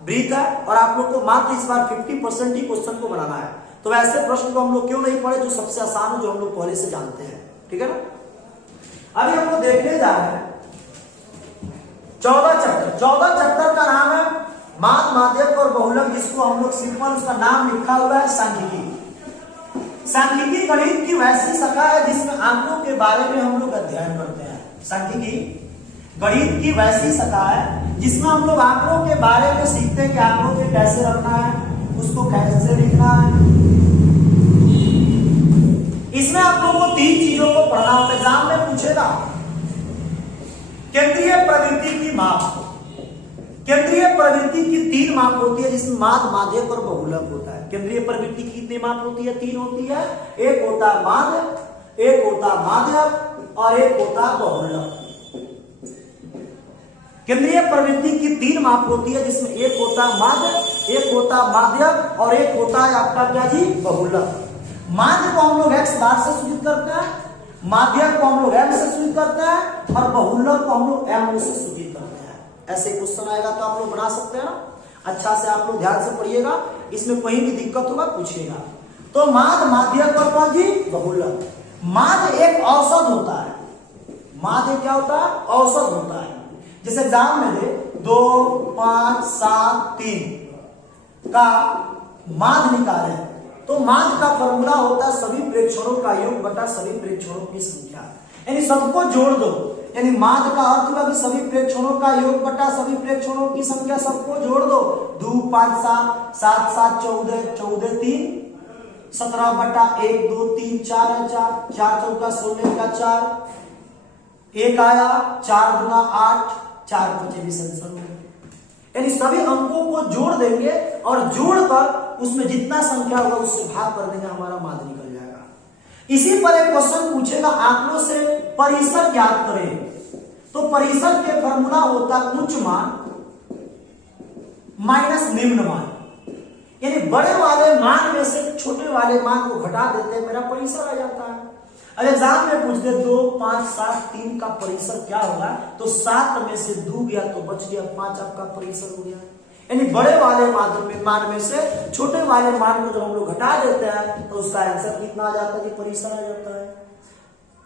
ब्रीथ है, और आप लोग को मात्र इस बार 50% ही क्वेश्चन को बनाना है। तो ऐसे प्रश्न को हम लोग क्यों नहीं पढ़े जो सबसे आसान हो, जो हम लोग पहले से जानते हैं, ठीक है ना। अभी हम लोग देखने जा रहे हैं 14 चैप्टर। 14 चैप्टर का नाम है माध्य, माध्यक और बहुलक, जिसको हम लोग सिंपल उसका नाम लिखा हुआ है सांख्यिकी। सांख्यिकी गणित की वैसी शाखा है जिसमें आंकड़ों के बारे में हम लोग अध्ययन करते हैं। सांख्यिकी गणित की वैसी शाखा है जिसमें हम लोग आंकड़ों के बारे में सीखते हैं कि आंकड़ों के कैसे रखना है, उसको कैसे लिखना है। इसमें आप लोगों को 3 चीजों को पढ़ना होता है। एग्जाम में पूछेगा केंद्रीय प्रवृत्ति की माप। केंद्रीय प्रवृत्ति की 3 माप होती है, जिसमें माध्य, माध्यक और बहुलक होता है। केंद्रीय प्रवृत्ति की कितनी माप होती है? 3 होती है। एक होता है माध्य, एक होता माध्यक और एक होता बहुलक। केंद्रीय प्रवृत्ति की 3 माप होती है, जिसमें एक होता है माध्य, एक होता माध्यक और एक होता है आपका क्या जी? बहुलक। माध्य को हम लोग x बार से सूचित करते हैं, माध्यक को हम लोग m से सूचित करते हैं, और बहुलक को हम लोग m से सूचित करते हैं। ऐसे क्वेश्चन आएगा तो आप लोग बना सकते हैं ना। अच्छा से आप लोग ध्यान से पढ़िएगा, इसमें कहीं भी दिक्कत होगा पूछिएगा। तो माध्य, माध्यक और कौन जी? बहुलक। माध्य एक औसत होता है। माध्य क्या होता है? औसत होता है। जैसे एग्जाम में दे 2 5 7 3 का माध्य निकाले, तो माध्य का फॉर्मूला होता है सभी प्रेक्षणों का योग बटा सभी प्रेक्षणों की संख्या, यानी सबको जोड़ दो। यानी माध्य का अर्थ हुआ कि सभी प्रेक्षणों का योग बटा सभी प्रेक्षणों की संख्या, सबको जोड़ दो। 2 5 7 7 7 14 14 3 17 बटा 1 2 3 4 है 4 4 चौका 16 का 4 1 आया 4 गुना 8 4 बचे भी संख्या, यानी सभी अंकों को जोड़ देंगे और जोड़कर उसमें जितना संख्या होगा उससे भाग कर देंगे, हमारा माध्य निकल जाएगा। इसी पर एक क्वेश्चन पूछेगा आंकड़ों से परिसर ज्ञात करें, तो परिसर के फॉर्मूला होता है उच्च मान माइनस निम्न मान, यानी बड़े वाले मान में से छोटे वाले मान को घटा देते हैं, मेरा परिसर आ जाता है। अब एग्जाम में पूछ दे 2 5 7 3 का परिसर क्या होगा, तो 7 में से 2 गया तो बच गया 5, आपका परिसर हो गया। यानी बड़े वाले मान में से छोटे वाले मान को जब हम लोग घटा देते हैं तो उसका आंसर कितना आ जाता है? परिसर आ जाता है।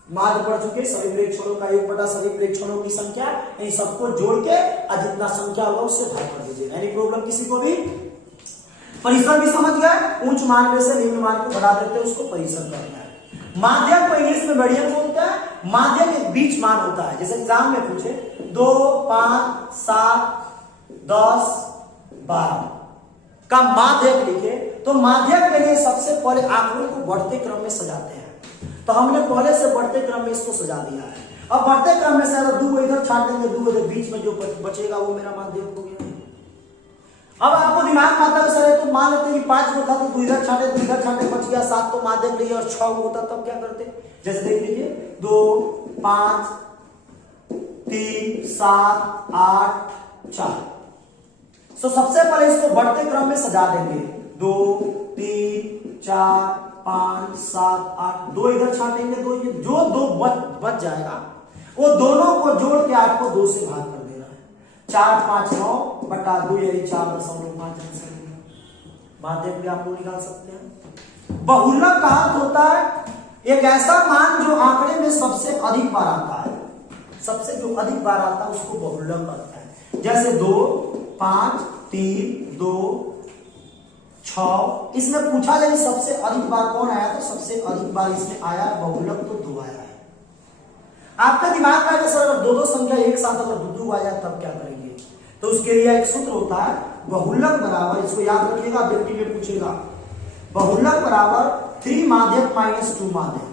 माध्य पढ़ चुके सभी प्रेक्षणों का योग बटा सभी प्रेक्षणों की संख्या, यानी सबको जोड़ के और जितना संख्या होगा उससे भाग कर दीजिएगा। यानी प्रॉब्लम किसी को भी परिसर भी समझ गए, उच्च मान में से निम्न मान को घटा देते हैं, उसको परिसर करना है। माध्यक को इंग्लिश में मीडियन बोलते हैं। माध्यक एक बीच मान होता है। जैसे एग्जाम में पूछे 2 5 7 10 12 का माध्यक लिखे, तो माध्यक के लिए सबसे पहले आंकड़ों को बढ़ते क्रम में सजाते हैं। तो हमने पहले से बढ़ते क्रम में इसको सजा दिया है। अब बढ़ते क्रम में से अगर 2 इधर छाट देंगे, 2 इधर, बीच में जो बचेगा वो मेरा माध्यक हो गया। अब आपको दिमाग में आता है सर तो मान लेते हैं कि 5 को था तो 2 इधर छाटे 2 इधर छाटे, बच गया 7, तो माध्यक लिए, और 6 होता तब क्या करते? जैसे देख लीजिए 2 5 3 7 8 4, तो सबसे पहले इसको बढ़ते क्रम में सजा देंगे, 2 3 4 5 7 8, 2 इधर छाटेंगे, 2 ये, जो 2 बच जाएगा वो दोनों को जोड़ के आपको 2 से भाग कर देना है। 4 5 9 बटा 2 यानी 4.5 आंसर। माध्यम भी आप लोग निकाल सकते हैं। बहुलक का अर्थ होता है एक ऐसा मान जो आंकड़े में सबसे अधिक बार आता है, सबसे जो अधिक बार आता है उसको बहुलक कहता है। जैसे 2 5 3 2 6, इसमें पूछा जाए सबसे अधिक बार कौन आया, तो सबसे अधिक बार इसमें आया बहुलक तो 2 आया है। आपका दिमाग का सर अगर 2 संख्या एक साथ अगर दो आ जाए तब क्या करेंगे, तो उसके लिए एक सूत्र होता है बहुलक बराबर, इसको याद रखिएगा, व्यक्ति में पूछेगा, बहुलक बराबर 3 माध्यक माइनस 2 माध्यक,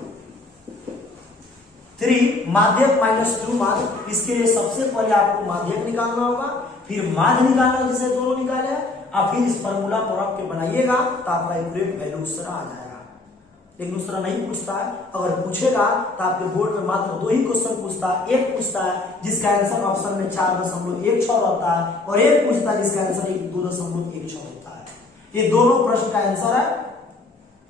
3 माध्यक माइनस 2 माध्यक। इसके लिए सबसे पहले आपको माध्यक निकालना होगा, फिर माध्य निकालना, जैसे दोनों निकाले, और फिर इस फॉर्मूला को रख के बनाइएगा तो आपका एक्यूरेट वैल्यू उस तरह आ जाएगा। लेकिन उस तरह नहीं पूछता है, अगर पूछेगा तो आपके बोर्ड में मात्र 2 ही क्वेश्चन पूछता है। एक पूछता है जिसका आंसर ऑप्शन में 4.16 रहता है, और एक पूछता है जिसका आंसर 2.16 होता है। ये दोनों प्रश्न का आंसर है।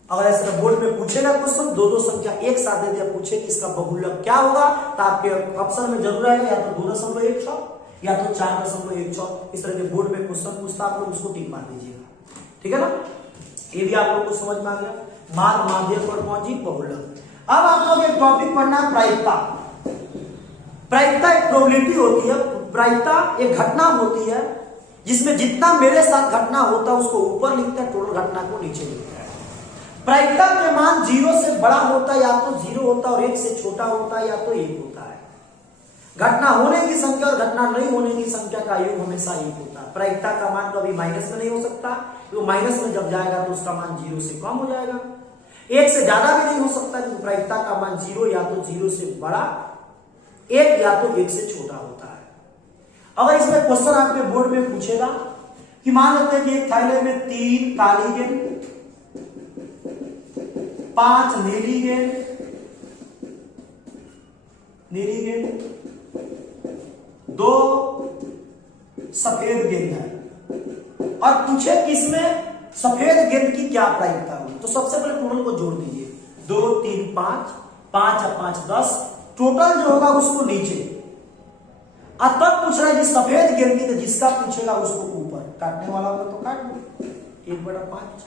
अगर ऐसे बोर्ड में पूछेगा क्वेश्चन 2 संख्या एक साथ दे दिया, पूछे कि इसका बहुलक क्या होगा, तो आपके ऑप्शन में जरूर आएगा या तो 2.16 या तो 4.16। इस तरह के बोर्ड में क्वेश्चन पूछता, आप लोग उसको टिक मार दीजिएगा, ठीक है ना। ये भी आप लोग को समझ में आ गया। माध्य माध्यक और पहुंची बहुलक। अब आप लोग एक टॉपिक पढ़ना है प्रायिकता। प्रायिकता एक प्रोबेबिलिटी होती है, प्रायिकता एक घटना होती है जिसमें जितना मेरे साथ घटना होता है उसको ऊपर लिखते हैं, टोटल घटना को नीचे लिखते हैं। प्रायिकता के मान 0 से बड़ा होता है या तो 0 होता है, और 1 से छोटा होता है या तो 1 होता है। घटना होने की संख्या और घटना नहीं होने की संख्या का योग हमेशा 1 होता है। प्रायिकता का मान कभी माइनस में नहीं हो सकता, तो माइनस में जब जाएगा तो उसका मान 0 से कम हो जाएगा। 1 से ज्यादा भी नहीं हो सकता, क्योंकि प्रायिकता का मान 0 या तो 0 से बड़ा, 1 या तो 1 से छोटा होता है। अगर इसमें क्वेश्चन आपके बोर्ड में पूछेगा कि मान लेते हैं कि एक थैले में 3 काली गेंद, 5 नीली गेंद, नीली गेंद, 2 सफेद गेंद है, और पूछे कि इसमें सफेद गेंद की क्या प्रायिकता होगी, तो सबसे पहले टोटल को जोड़ दीजिए। 2 3 5, 5 और 5 10, टोटल जो होगा उसको नीचे। अब तब पूछ रहा है कि सफेद गेंद की, तो जिसका पूछेगा उसको ऊपर, काटने वाला होगा तो काट दो 1/5,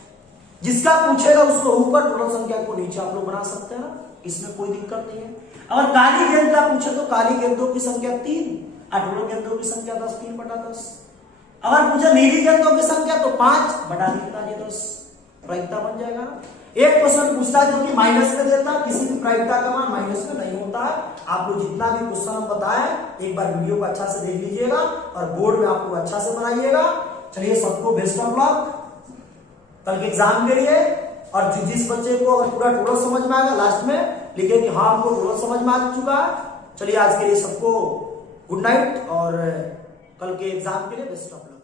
जिसका पूछेगा उसको ऊपर, टोटल संख्या को नीचे आप लोग बना सकते हैं ना, इसमें कोई दिक्कत नहीं है। अगर काली गेंद का पूछे तो काली गेंदों की संख्या 3, और टोटल गेंदों की संख्या 10, 3/10। अगर पूछे नीली गेंदों की संख्या तो 5 बटा 10, प्रायिकता बन जाएगा ना। एक क्वेश्चन पूछता है जो कि माइनस में देता है, किसी भी प्रायिकता का मान माइनस में नहीं होता है। आप लोग जितना भी क्वेश्चन हम बताएं एक बार वीडियो को अच्छा से देख लीजिएगा और बोर्ड में आपको अच्छा से बनाइएगा। चलिए सबको बेस्ट ऑफ लक कल के एग्जाम के लिए। और जिस बच्चे को अगर पूरा टोटल समझ में आएगा लास्ट में लिखे कि हाँ हमको टोटल समझ में आ चुका है। चलिए आज के लिए सबको गुड नाइट और कल के एग्जाम के लिए बेस्ट ऑफ लक।